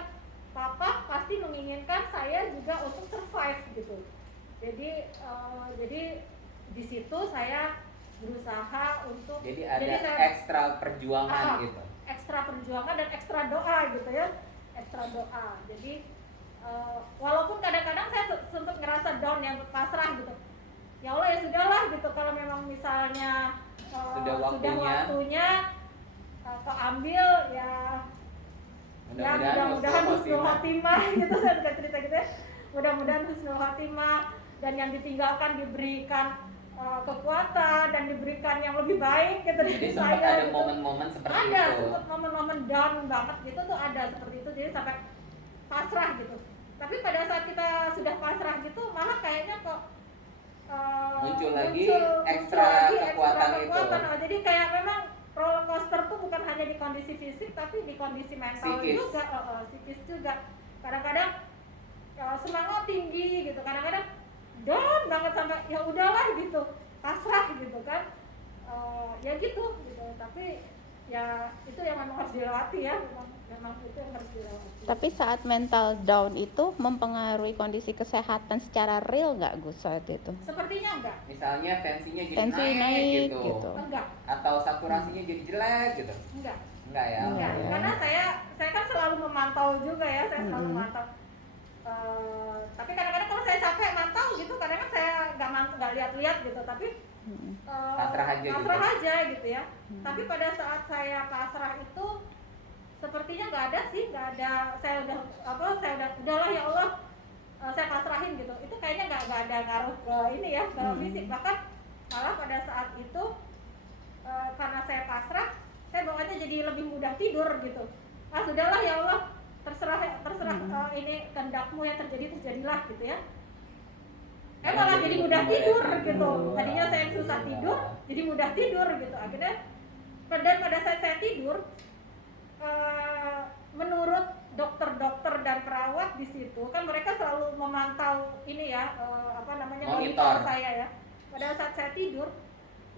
papa pasti menginginkan saya juga untuk survive gitu. Jadi di situ saya berusaha untuk Jadi ada saya, ekstra perjuangan gitu. ekstra perjuangan dan ekstra doa gitu ya, ekstra doa. Jadi walaupun kadang-kadang saya sempat ngerasa down yang pasrah gitu, ya Allah ya sudahlah gitu, kalau memang misalnya Sudah sudah waktunya keambil ya mudah-mudahan husnul khotimah gitu. Saya suka cerita gitu ya, mudah-mudahan husnul khotimah dan yang ditinggalkan diberikan kekuatan dan diberikan yang lebih baik gitu dari Jadi saya. sempat ada gitu. momen-momen seperti Ada itu. sempat momen-momen down banget gitu tuh, ada seperti itu, jadi sampai pasrah gitu. Tapi pada saat kita sudah pasrah gitu malah kayaknya kok muncul lagi ekstra kekuatan itu. Jadi kayak memang roller coaster tuh bukan hanya di kondisi fisik tapi di kondisi mental Psikis. juga, psikis juga. Kadang-kadang semangat tinggi gitu, kadang-kadang down banget sampai ya udahlah gitu, pasrah gitu kan. Ya gitu. Tapi ya itu yang memang harus dilewati ya, memang itu yang harus dilewati. Tapi saat mental down itu mempengaruhi kondisi kesehatan secara real nggak Gus saat itu? Sepertinya enggak. Misalnya tensinya jadi Tensi naik, naik gitu. gitu. Enggak. Atau saturasinya jadi jelek gitu. Enggak. Enggak ya. Enggak. ya. Karena saya kan selalu memantau juga ya, saya selalu Mm-mm. memantau. Tapi kadang-kadang kalau saya capek mantau gitu, kadang-kadang saya nggak lihat-lihat gitu, tapi Pasrah aja pasrah gitu. aja gitu ya. Tapi pada saat saya pasrah itu sepertinya nggak ada sih, nggak ada. Saya udahlah ya Allah, saya pasrahin gitu. Itu kayaknya nggak ada ngaruh ke ini ya, ke fisik. Bahkan malah pada saat itu karena saya pasrah, saya bawaannya jadi lebih mudah tidur gitu. Sudahlah ya Allah, terserah ini kehendakmu yang terjadilah gitu ya. Malah jadi mudah tidur gitu. Tadinya saya yang susah tidur, jadi mudah tidur gitu. Akhirnya dan pada saat saya tidur, menurut dokter-dokter dan perawat di situ kan mereka selalu memantau ini ya, monitor saya ya. Pada saat saya tidur,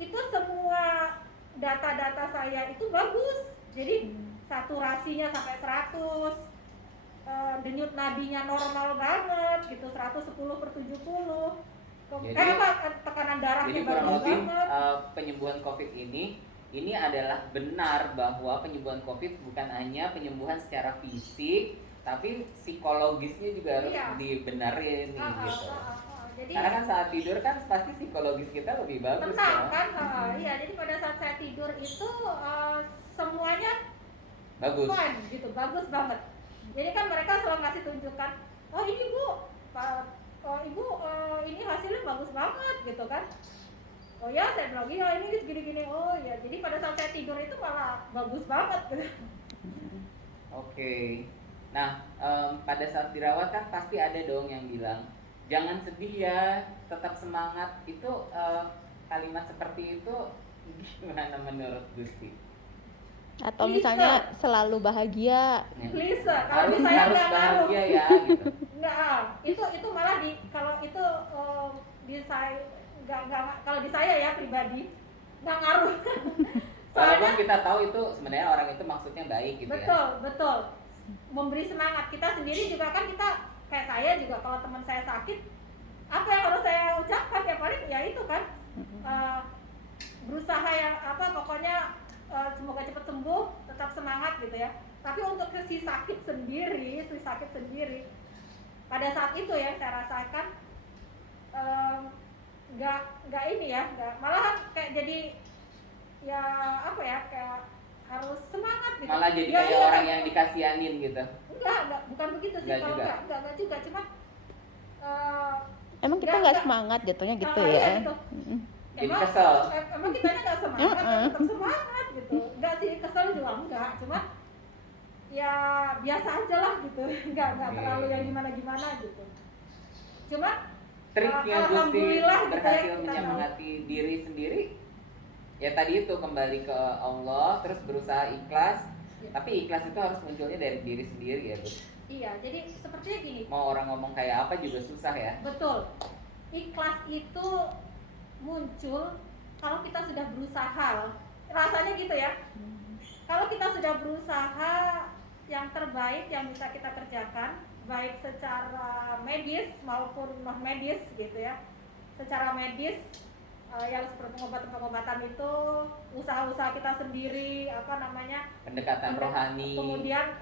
itu semua data-data saya itu bagus. Jadi saturasinya sampai 100, denyut nadinya normal banget gitu, 110/70. Tekanan darahnya Jadi bagus kurang lebih banget. penyembuhan COVID ini adalah benar bahwa penyembuhan COVID bukan hanya penyembuhan secara fisik, tapi psikologisnya juga harus dibenerin nih gitu. Jadi Karena kan saat tidur kan pasti psikologis kita lebih bagus tenang ya. kan, iya. Jadi pada saat saya tidur itu semuanya Bagus. fine gitu, bagus banget. Jadi kan mereka selalu ngasih tunjukkan, oh ini bu, ibu ini hasilnya bagus banget gitu kan. Oh ya, saya bilang iya ini segini-gini. Oh ya, jadi pada saat saya tidur itu malah bagus banget gitu. Oke. Nah, pada saat dirawat kan pasti ada dong yang bilang jangan sedih ya, tetap semangat. Itu kalimat seperti itu gimana menurut Gusti? Atau Bisa. misalnya selalu bahagia. Please, kalau di saya harus nggak ngaruh. bahagia ya gitu. Enggak, itu malah kalau itu di saya nggak kalau di saya ya pribadi nggak ngaruh. Walaupun kita tahu itu sebenarnya orang itu maksudnya baik gitu ya. Betul, memberi semangat. Kita sendiri juga kan, kita kayak saya juga kalau teman saya sakit, apa yang harus saya ucapkan ya, paling ya itu kan, berusaha yang apa, pokoknya semoga cepat sembuh, tetap semangat gitu ya. Tapi untuk si sakit sendiri pada saat itu ya saya rasakan nggak ini ya, nggak, malahan kayak jadi ya apa ya, kayak harus semangat gitu. Malah jadi ya, kayak iya, orang kan? yang dikasihanin gitu. Enggak, bukan begitu sih. Enggak Kalau juga. enggak juga, cuma Emang kita nggak semangat jatuhnya gitu ya? iya gitu. Jadi kesel. Emang kitanya nggak semangat, kan tetap semangat gitu. Enggak sih, kesel juga enggak, cuma ya biasa aja lah gitu. Enggak terlalu yang gimana gitu. Cuma Triknya Gusti alhamdulillah gitu ya, berhasil kita menyemangati diri sendiri. Ya tadi itu kembali ke Allah, terus berusaha ikhlas. Ya. Tapi ikhlas itu harus munculnya dari diri sendiri ya, Bu. Iya, jadi sepertinya gini. Mau orang ngomong kayak apa juga susah ya. Betul. Ikhlas itu muncul kalau kita sudah berusaha. Rasanya gitu ya. Kalau kita sudah berusaha yang terbaik yang bisa kita kerjakan, baik secara medis maupun non medis gitu ya. Secara medis yang seperti pengobatan itu, usaha-usaha kita sendiri, apa namanya, Pendekatan rohani. kemudian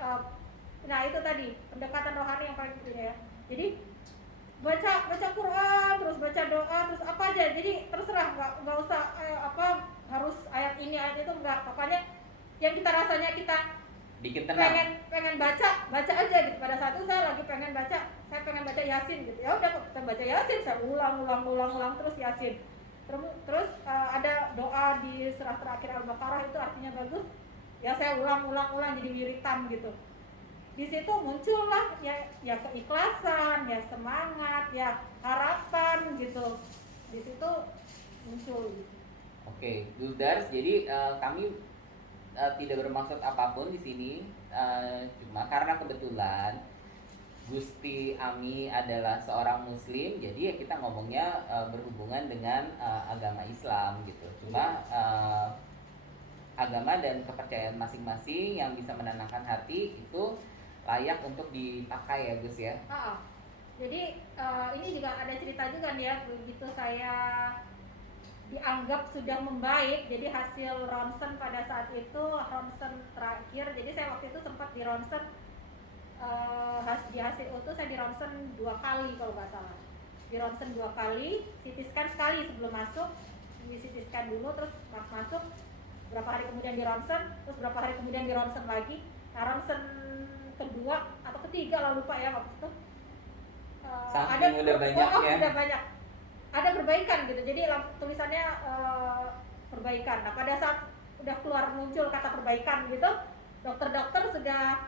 nah itu tadi pendekatan rohani yang paling penting ya. Jadi baca Quran, terus baca doa, terus apa aja, jadi terserah, nggak usah apa harus ayat ini ayat itu, enggak, pokoknya yang kita rasanya kita Bikin tenang. pengen baca aja gitu. Pada saat itu saya lagi pengen baca Yasin gitu, ya udah kita baca Yasin, saya ulang terus Yasin. Terus ada doa di surah terakhir Al-Baqarah itu artinya bagus, ya saya ulang jadi wiritan gitu. Di situ muncullah ya keikhlasan, ya semangat, ya harapan gitu. Di situ muncul. Oke, Guldars. Jadi kami tidak bermaksud apapun di sini, cuma karena kebetulan Gusti Ami adalah seorang Muslim, jadi ya kita ngomongnya berhubungan dengan agama Islam gitu. Cuma agama dan kepercayaan masing-masing yang bisa menenangkan hati itu layak untuk dipakai ya Gus ya. Jadi ini juga ada cerita juga nih ya, begitu saya dianggap sudah membaik, jadi hasil ronsen pada saat itu, ronsen terakhir, jadi saya waktu itu sempat di ronsen, di hasil itu saya di ronsen 2 kali kalau nggak salah, di ronsen 2 kali, CT scan sekali sebelum masuk, di CT scan dulu, terus pas masuk, berapa hari kemudian di ronsen, terus berapa hari kemudian di ronsen lagi. Nah ronsen kedua atau ketiga lah lupa ya waktu itu, ada udah banyak ya. Sudah banyak, ada perbaikan gitu, jadi tulisannya perbaikan. Nah pada saat udah keluar muncul kata perbaikan gitu, dokter-dokter sudah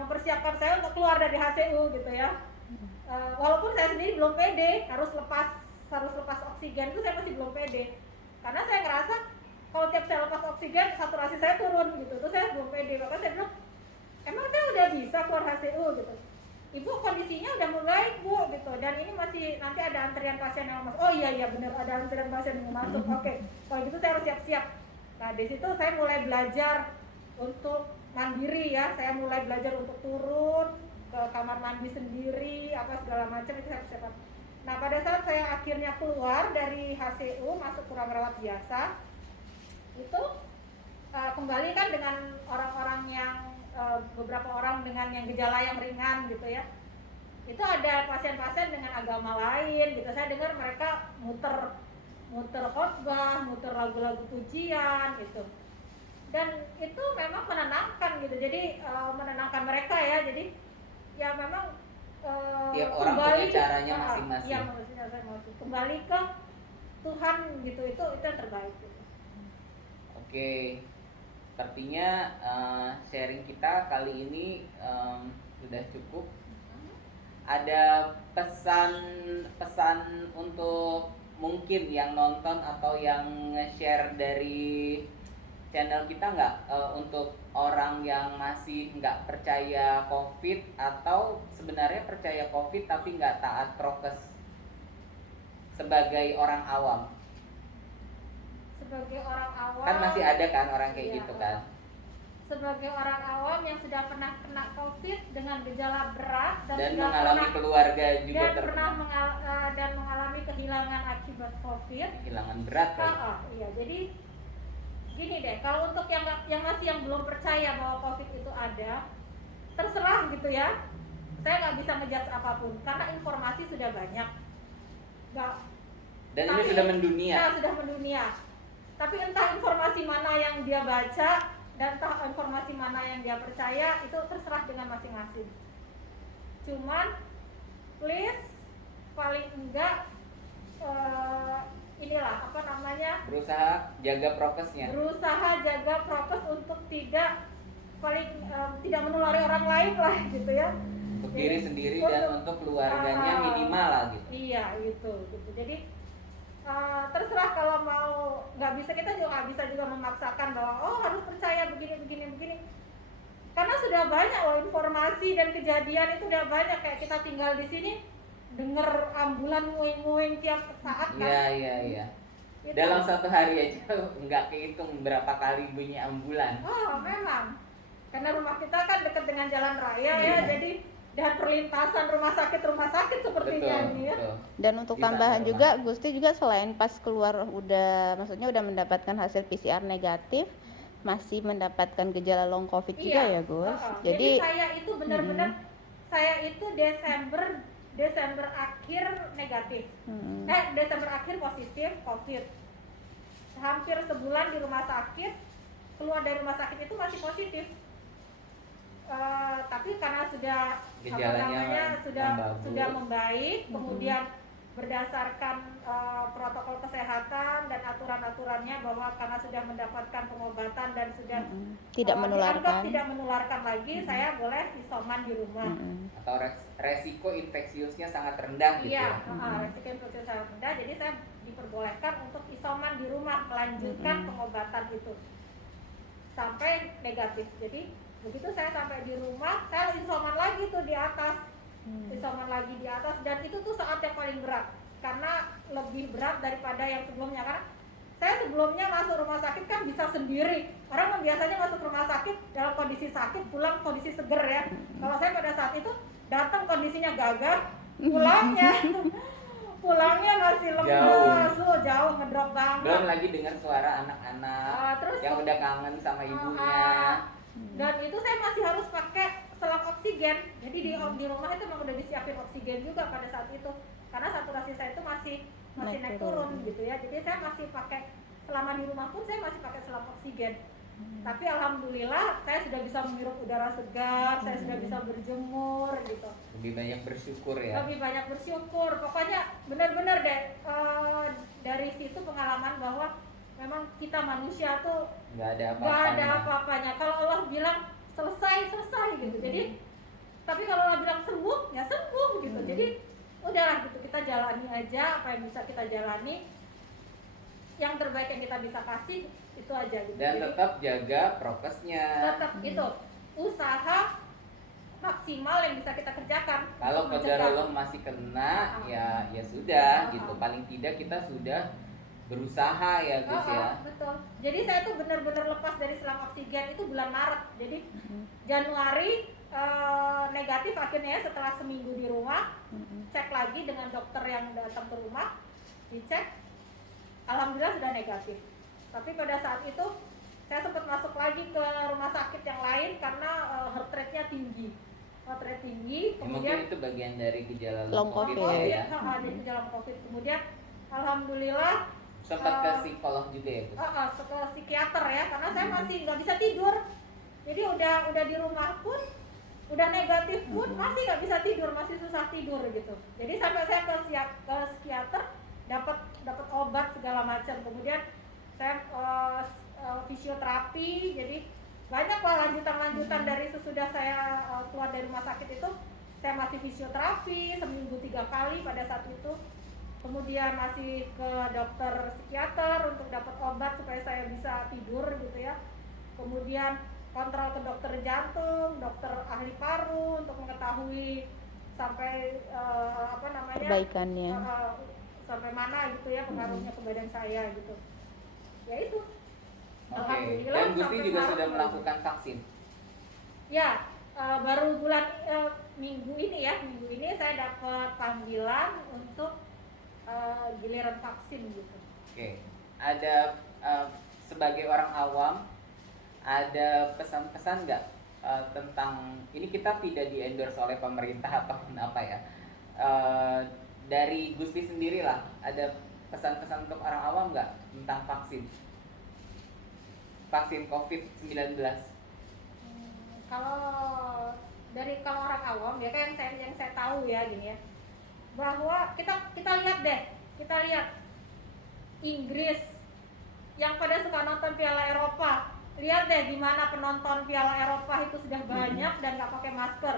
mempersiapkan saya untuk keluar dari HCU gitu ya. Walaupun saya sendiri belum pede, harus lepas oksigen itu saya masih belum pede, karena saya ngerasa kalau tiap saya lepas oksigen saturasi saya turun gitu, itu saya belum pede. Maka saya bilang, emang saya udah bisa keluar HCU gitu, Ibu kondisinya udah membaik Bu gitu, dan ini masih nanti ada antrian pasien yang masuk. Oh iya benar, ada antrian pasien yang masuk. Oke, kalau gitu saya harus siap-siap. Nah di situ saya mulai belajar untuk mandiri ya, saya mulai belajar untuk turun ke kamar mandi sendiri, apa segala macam itu saya persiapkan. Nah pada saat saya akhirnya keluar dari HCU masuk ke ruang rawat biasa, itu kembali kan dengan orang-orang yang beberapa orang dengan yang gejala yang ringan gitu ya. Itu ada pasien-pasien dengan agama lain gitu. Saya dengar mereka muter khotbah, muter lagu-lagu pujian gitu. Dan itu memang menenangkan gitu. Jadi menenangkan mereka ya. Jadi ya memang tiap orang punya caranya masing-masing. Iya, maksudnya saya mau kembali ke Tuhan gitu. Itu yang terbaik gitu. Oke. Sepertinya sharing kita kali ini sudah cukup. Ada pesan untuk mungkin yang nonton atau yang nge-share dari channel kita nggak, untuk orang yang masih nggak percaya COVID atau sebenarnya percaya COVID tapi nggak taat prokes sebagai orang awam? sebagai orang awam Kan masih ada kan orang kayak iya, gitu kan. sebagai orang awam yang sudah pernah kena COVID dengan gejala berat Dan sudah mengalami keluarga juga dan pernah terkena dan mengalami kehilangan akibat COVID. kehilangan berat kan. Iya, jadi gini deh, kalau untuk yang masih yang belum percaya bahwa COVID itu ada, terserah gitu ya. Saya nggak bisa ngejudge apapun karena informasi sudah banyak. Nggak, Dan ini tapi- sudah mendunia. Nah, sudah mendunia. Tapi entah informasi mana yang dia baca dan entah informasi mana yang dia percaya, itu terserah dengan masing-masing. Cuman please paling enggak inilah apa namanya, Berusaha jaga prokesnya. berusaha jaga prokes untuk tidak tidak menulari orang lain lah gitu ya. Untuk Jadi, diri sendiri dan untuk keluarganya minimal lah gitu. Iya gitu. Jadi terserah, kalau mau kita juga nggak bisa juga memaksakan bahwa harus percaya begini. Karena sudah banyak loh informasi dan kejadian itu udah banyak, kayak kita tinggal di sini denger ambulan nguing-nguing tiap saat kan. Iya. Itu. Dalam satu hari aja nggak kehitung berapa kali bunyi ambulan. Memang. Karena rumah kita kan dekat dengan jalan raya Iya. ya, jadi dan perlintasan rumah sakit sepertinya ini ya. Betul. Dan untuk Bisa tambahan normal. juga, Gusti juga selain pas keluar maksudnya udah mendapatkan hasil PCR negatif, masih mendapatkan gejala long COVID juga ya, Gus. Jadi saya itu benar-benar saya itu Desember akhir negatif. Desember akhir positif COVID. Hampir sebulan di rumah sakit, keluar dari rumah sakit itu masih positif. Tapi karena sudah Gejalanya sudah membaik, kemudian berdasarkan protokol kesehatan dan aturan-aturannya, bahwa karena sudah mendapatkan pengobatan dan sudah tidak dianggap menularkan. tidak menularkan lagi, saya boleh isoman di rumah. Atau resiko infeksiusnya sangat rendah gitu Iya, ya. resiko infeksi sangat rendah, jadi saya diperbolehkan untuk isoman di rumah, melanjutkan pengobatan itu sampai negatif. Jadi begitu saya sampai di rumah, saya isoman lagi tuh di atas, dan itu tuh saat yang paling berat, karena lebih berat daripada yang sebelumnya. Karena saya sebelumnya masuk rumah sakit kan bisa sendiri. Orang kan biasanya masuk rumah sakit dalam kondisi sakit, pulang kondisi seger ya. Kalau saya pada saat itu datang kondisinya gagah, pulangnya masih lemas, jauh ngedrop banget. Belum lagi dengar suara anak-anak Terus yang udah kangen sama ibunya. Dan itu saya masih harus pakai selang oksigen. Jadi di rumah itu memang udah disiapin oksigen juga pada saat itu. Karena saturasi saya itu masih naik turun gitu ya. Jadi saya masih pakai, selama di rumah pun saya masih pakai selang oksigen. Tapi alhamdulillah saya sudah bisa menghirup udara segar, saya sudah bisa berjemur gitu. Lebih banyak bersyukur ya. Lebih banyak bersyukur. Pokoknya benar-benar deh, dari situ pengalaman bahwa memang kita manusia tuh Nggak ada nggak ada apa-apanya. apa-apanya. Kalau Allah bilang selesai gitu. Jadi tapi kalau Allah bilang sembuh, ya sembuh gitu. Jadi udahlah gitu, kita jalani aja apa yang bisa kita jalani. Yang terbaik yang kita bisa kasih itu aja gitu. Dan Jadi, tetap jaga prokesnya. tetap itu usaha maksimal yang bisa kita kerjakan. Kalau untuk qadar mencegah. Allah masih kena, ya sudah gitu. Paling tidak kita sudah berusaha ya Gus ya. Betul. Jadi saya tuh benar-benar lepas dari selang oksigen itu bulan Maret. Jadi Januari negatif, akhirnya ya setelah seminggu di rumah, cek lagi dengan dokter yang datang ke rumah, dicek, alhamdulillah sudah negatif. Tapi pada saat itu saya sempat masuk lagi ke rumah sakit yang lain karena heart rate-nya tinggi. Heart rate tinggi, Ya, kemudian mungkin itu bagian dari gejala Long COVID COVID. ya. jadi gejala COVID. Kemudian alhamdulillah Sempat ke psikolog juga ya Gus. ke psikiater ya, karena saya masih nggak bisa tidur. Jadi udah di rumah pun, udah negatif pun masih nggak bisa tidur, masih susah tidur gitu. Jadi sampai saya ke psikiater, dapat obat segala macam. Kemudian saya fisioterapi. Jadi banyak lah lanjutan dari sesudah saya keluar dari rumah sakit itu. Saya masih fisioterapi seminggu 3 kali pada saat itu. Kemudian masih ke dokter psikiater untuk dapat obat supaya saya bisa tidur gitu ya. Kemudian kontrol ke dokter jantung, dokter ahli paru untuk mengetahui sampai Perbaikannya. sampai mana gitu ya pengaruhnya ke badan saya gitu. ya itu. Oke. Alhamdulillah Dan Gusti sampai juga Maret sudah baru. melakukan vaksin. Ya, baru bulan minggu ini saya dapat panggilan untuk giliran vaksin gitu. Oke. Ada sebagai orang awam ada pesan-pesan nggak tentang ini, kita tidak di endorse oleh pemerintah atau apa ya, dari Gusti sendiri lah, ada pesan-pesan untuk orang awam nggak tentang vaksin COVID-19? Kalau orang awam ya, kayak yang saya tahu ya gini ya, bahwa kita lihat Inggris yang pada suka nonton Piala Eropa, lihat deh gimana penonton Piala Eropa itu sudah banyak dan nggak pakai masker.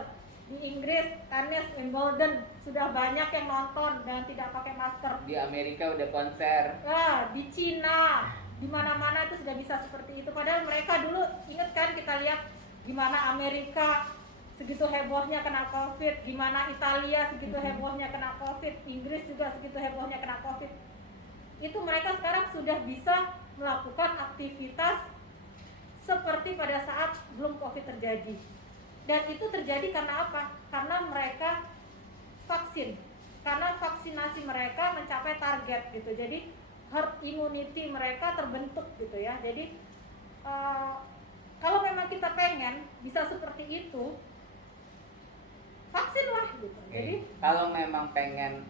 Di Inggris tenis Wimbledon sudah banyak yang nonton dan tidak pakai masker. Di Amerika udah konser. Di Cina, di mana-mana itu sudah bisa seperti itu. Padahal mereka dulu, ingat kan, kita lihat gimana Amerika segitu hebohnya kena COVID, gimana Italia segitu hebohnya kena COVID, Inggris juga segitu hebohnya kena COVID. Itu mereka sekarang sudah bisa melakukan aktivitas seperti pada saat belum COVID terjadi. Dan itu terjadi karena apa? Karena mereka vaksin. Karena vaksinasi mereka mencapai target gitu. Jadi herd immunity mereka terbentuk gitu ya. Jadi kalau memang kita pengen bisa seperti itu, vaksin lah gitu. Oke. Jadi Kalau memang pengen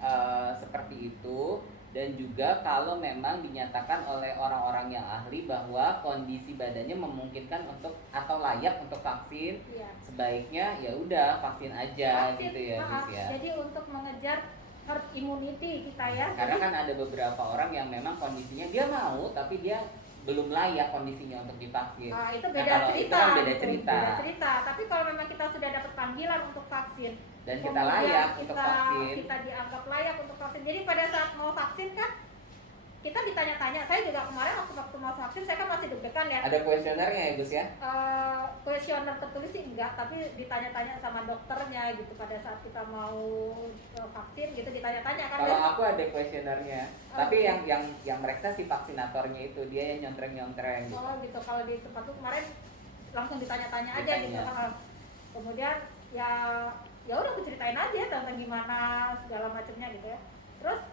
seperti itu, dan juga kalau memang dinyatakan oleh orang-orang yang ahli bahwa kondisi badannya memungkinkan untuk atau layak untuk vaksin, iya. sebaiknya ya udah vaksin aja gitu ya, Gus ya. Jadi untuk mengejar herd immunity kita ya. Karena kan ada beberapa orang yang memang kondisinya dia mau tapi dia belum layak kondisinya untuk divaksin. Itu Nah, beda kalau cerita. itu kan beda gitu. cerita. Beda cerita. Tapi kalau memang kita sudah dapat panggilan untuk vaksin Dan kita kemudian layak untuk vaksin. kita dianggap layak untuk vaksin. Jadi pada saat mau vaksin kan kita ditanya-tanya. Saya juga kemarin waktu mau vaksin saya kan masih deg-degan ya. Ada kuesionernya ya, Gus ya? Kuesioner tertulis sih enggak, tapi ditanya-tanya sama dokternya gitu pada saat kita mau vaksin gitu, ditanya-tanya kan. Kalau aku ada kuesionernya, tapi Oke. yang mereksa si vaksinatornya itu, dia yang nyontreng-nyontreng gitu. Oh gitu. Kalau di tempat tuh kemarin langsung ditanya-tanya aja gitu. Ditanya. Kemudian ya udah aku ceritain aja tentang gimana segala macamnya gitu ya. Terus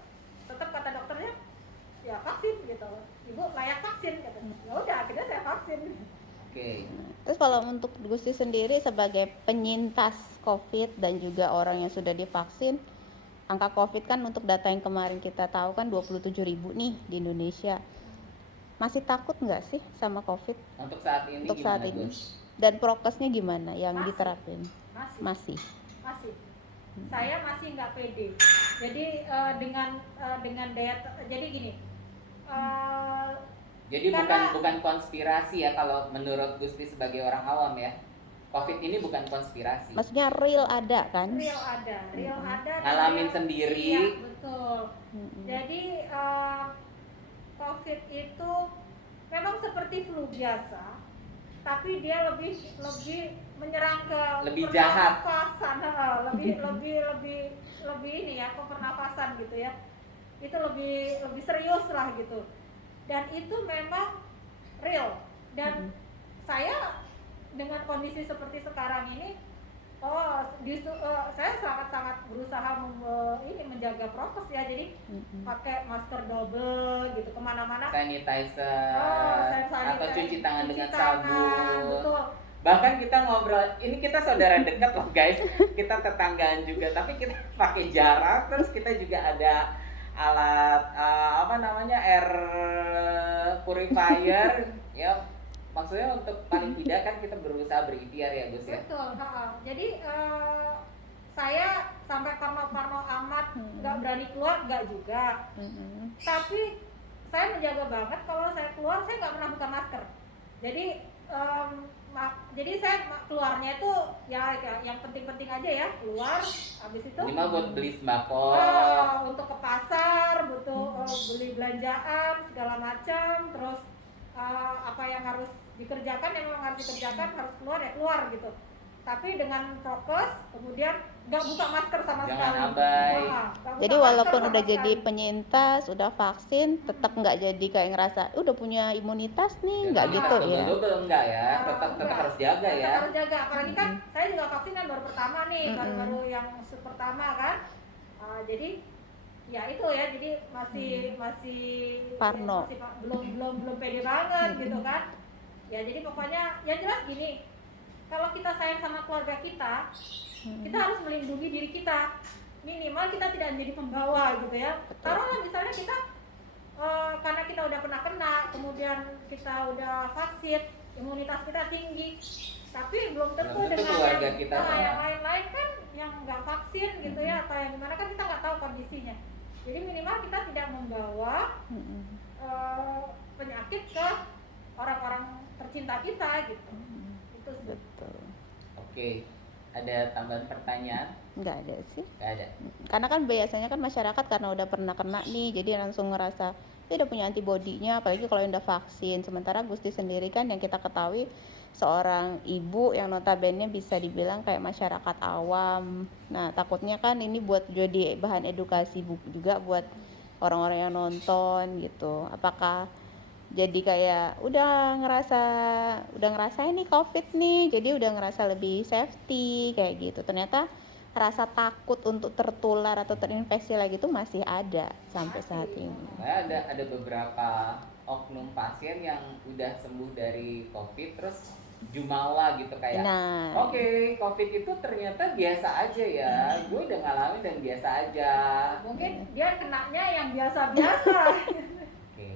tetap kata dokternya ya vaksin gitu, ibu layak vaksin katanya. Ya udah akhirnya saya vaksin. Oke. Terus kalau untuk Gusti sendiri sebagai penyintas COVID dan juga orang yang sudah divaksin, angka COVID kan untuk data yang kemarin kita tahu kan 27.000 nih di Indonesia. Masih takut nggak sih sama COVID Untuk saat ini untuk gimana, saat ini? Gus? Dan prokesnya gimana yang Masih. diterapin? Masih. Saya masih nggak pede. Jadi dengan daya jadi gini. Jadi Karena- bukan konspirasi ya kalau menurut Gusti sebagai orang awam ya. COVID ini bukan konspirasi. Maksudnya real ada kan? Real ada. dan Ngalamin real- sendiri. Iya, betul. Mm-mm. Jadi COVID itu memang seperti flu biasa, tapi dia lebih menyerang ke Lebih jahat. pernafasan, lebih ini ya, ke pernafasan gitu ya. Itu lebih serius lah gitu. Dan itu memang real. Dan saya dengan kondisi seperti sekarang ini, saya sangat berusaha menjaga prokes ya. Jadi pakai masker double gitu kemana-mana. Sanitizer atau cuci tangan dengan sabun. Betul. Bahkan kita ngobrol, ini kita saudara dekat loh guys, kita tetanggaan juga, tapi kita pakai jarak. Terus kita juga ada alat air purifier ya, maksudnya untuk paling tidak kan kita berusaha berikhtiar ya Gus ya. Betul. Jadi saya sampai parno amat nggak berani keluar, nggak juga. Tapi saya menjaga banget kalau saya keluar saya nggak pernah buka masker. Jadi saya keluarnya itu ya yang penting-penting aja ya, keluar habis itu Ini mah buat beli sembako. untuk ke pasar, butuh beli belanjaan segala macam, terus apa yang harus dikerjakan yang memang harus dikerjakan, harus keluar ya keluar gitu. Tapi dengan prokes, kemudian nggak buka masker sama Jangan sekali. abai. Nggak buka Jadi masker walaupun sama udah jadi sekali. penyintas, udah vaksin, tetap nggak jadi kayak ngerasa udah punya imunitas nih, nggak Jangan gitu ya. double enggak ya, tetap Enggak. harus jaga Tetap ya. harus jaga, apalagi kan saya juga vaksin kan baru pertama nih, Mm-mm. baru-baru yang pertama kan. Jadi ya itu ya, jadi masih Parno. masih belum pede banget gitu kan. Ya jadi pokoknya yang jelas gini, kalau kita sayang sama keluarga kita harus melindungi diri kita, minimal kita tidak menjadi pembawa gitu ya. Betul. Taruhlah misalnya kita karena kita udah pernah kena, kemudian kita udah vaksin, imunitas kita tinggi, tapi belum tentu Belum tentu dengan keluarga kita sama. yang lain-lain kan yang nggak vaksin gitu ya, atau yang gimana kan kita nggak tahu kondisinya. Jadi minimal kita tidak membawa Mm-mm. penyakit ke orang-orang tercinta kita gitu. Itu sih. Betul. Oke, ada tambahan pertanyaan? Nggak ada sih. Nggak ada. Karena kan biasanya kan masyarakat karena udah pernah kena nih, jadi langsung ngerasa dia udah punya antibodinya, apalagi kalau yang udah vaksin. Sementara Gusti sendiri kan yang kita ketahui seorang ibu yang notabene bisa dibilang kayak masyarakat awam. Nah, takutnya kan ini buat jadi bahan edukasi juga buat orang-orang yang nonton gitu. Apakah jadi kayak udah ngerasain nih COVID nih, jadi udah ngerasa lebih safety kayak gitu. Ternyata rasa takut untuk tertular atau terinfeksi lagi itu masih ada sampai saat ini. Nah, ada beberapa oknum pasien yang udah sembuh dari COVID terus jumawa gitu kayak Nah, oke, COVID itu ternyata biasa aja ya, gue udah ngalamin dan biasa aja. Mungkin dia kenanya yang biasa-biasa. Oke.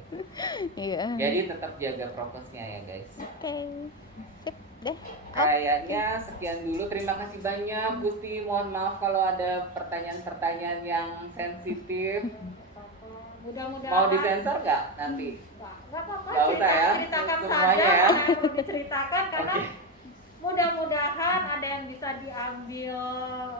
iya. Jadi tetap jaga prokesnya ya guys. Oke. Sip deh. Kayaknya sekian dulu. Terima kasih banyak Gusti. Mohon maaf kalau ada pertanyaan-pertanyaan yang sensitif. Mudah-mudahan Mau disensor nggak nanti? nggak apa-apa, Nggak usah ya? ceritakan Semuanya saja ya? mana yang perlu diceritakan, karena Oke. mudah-mudahan ada yang bisa diambil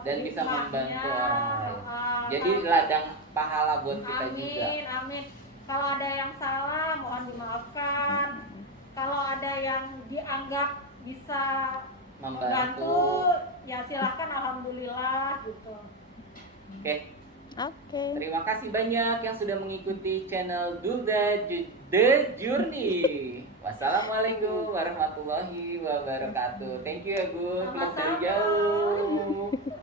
Dan bisa hikmahnya. membantu orang lain. Jadi Kalau- ladang pahala buat kita juga. amin, amin. Kalau ada yang salah mohon dimaafkan. Kalau ada yang dianggap bisa membantu, ya silahkan, alhamdulillah gitu. Oke. Oke. Terima kasih banyak yang sudah mengikuti channel Durga The Journey. Wassalamualaikum warahmatullahi wabarakatuh. Thank you ya Gus, vlog dari Sama-sama. jauh.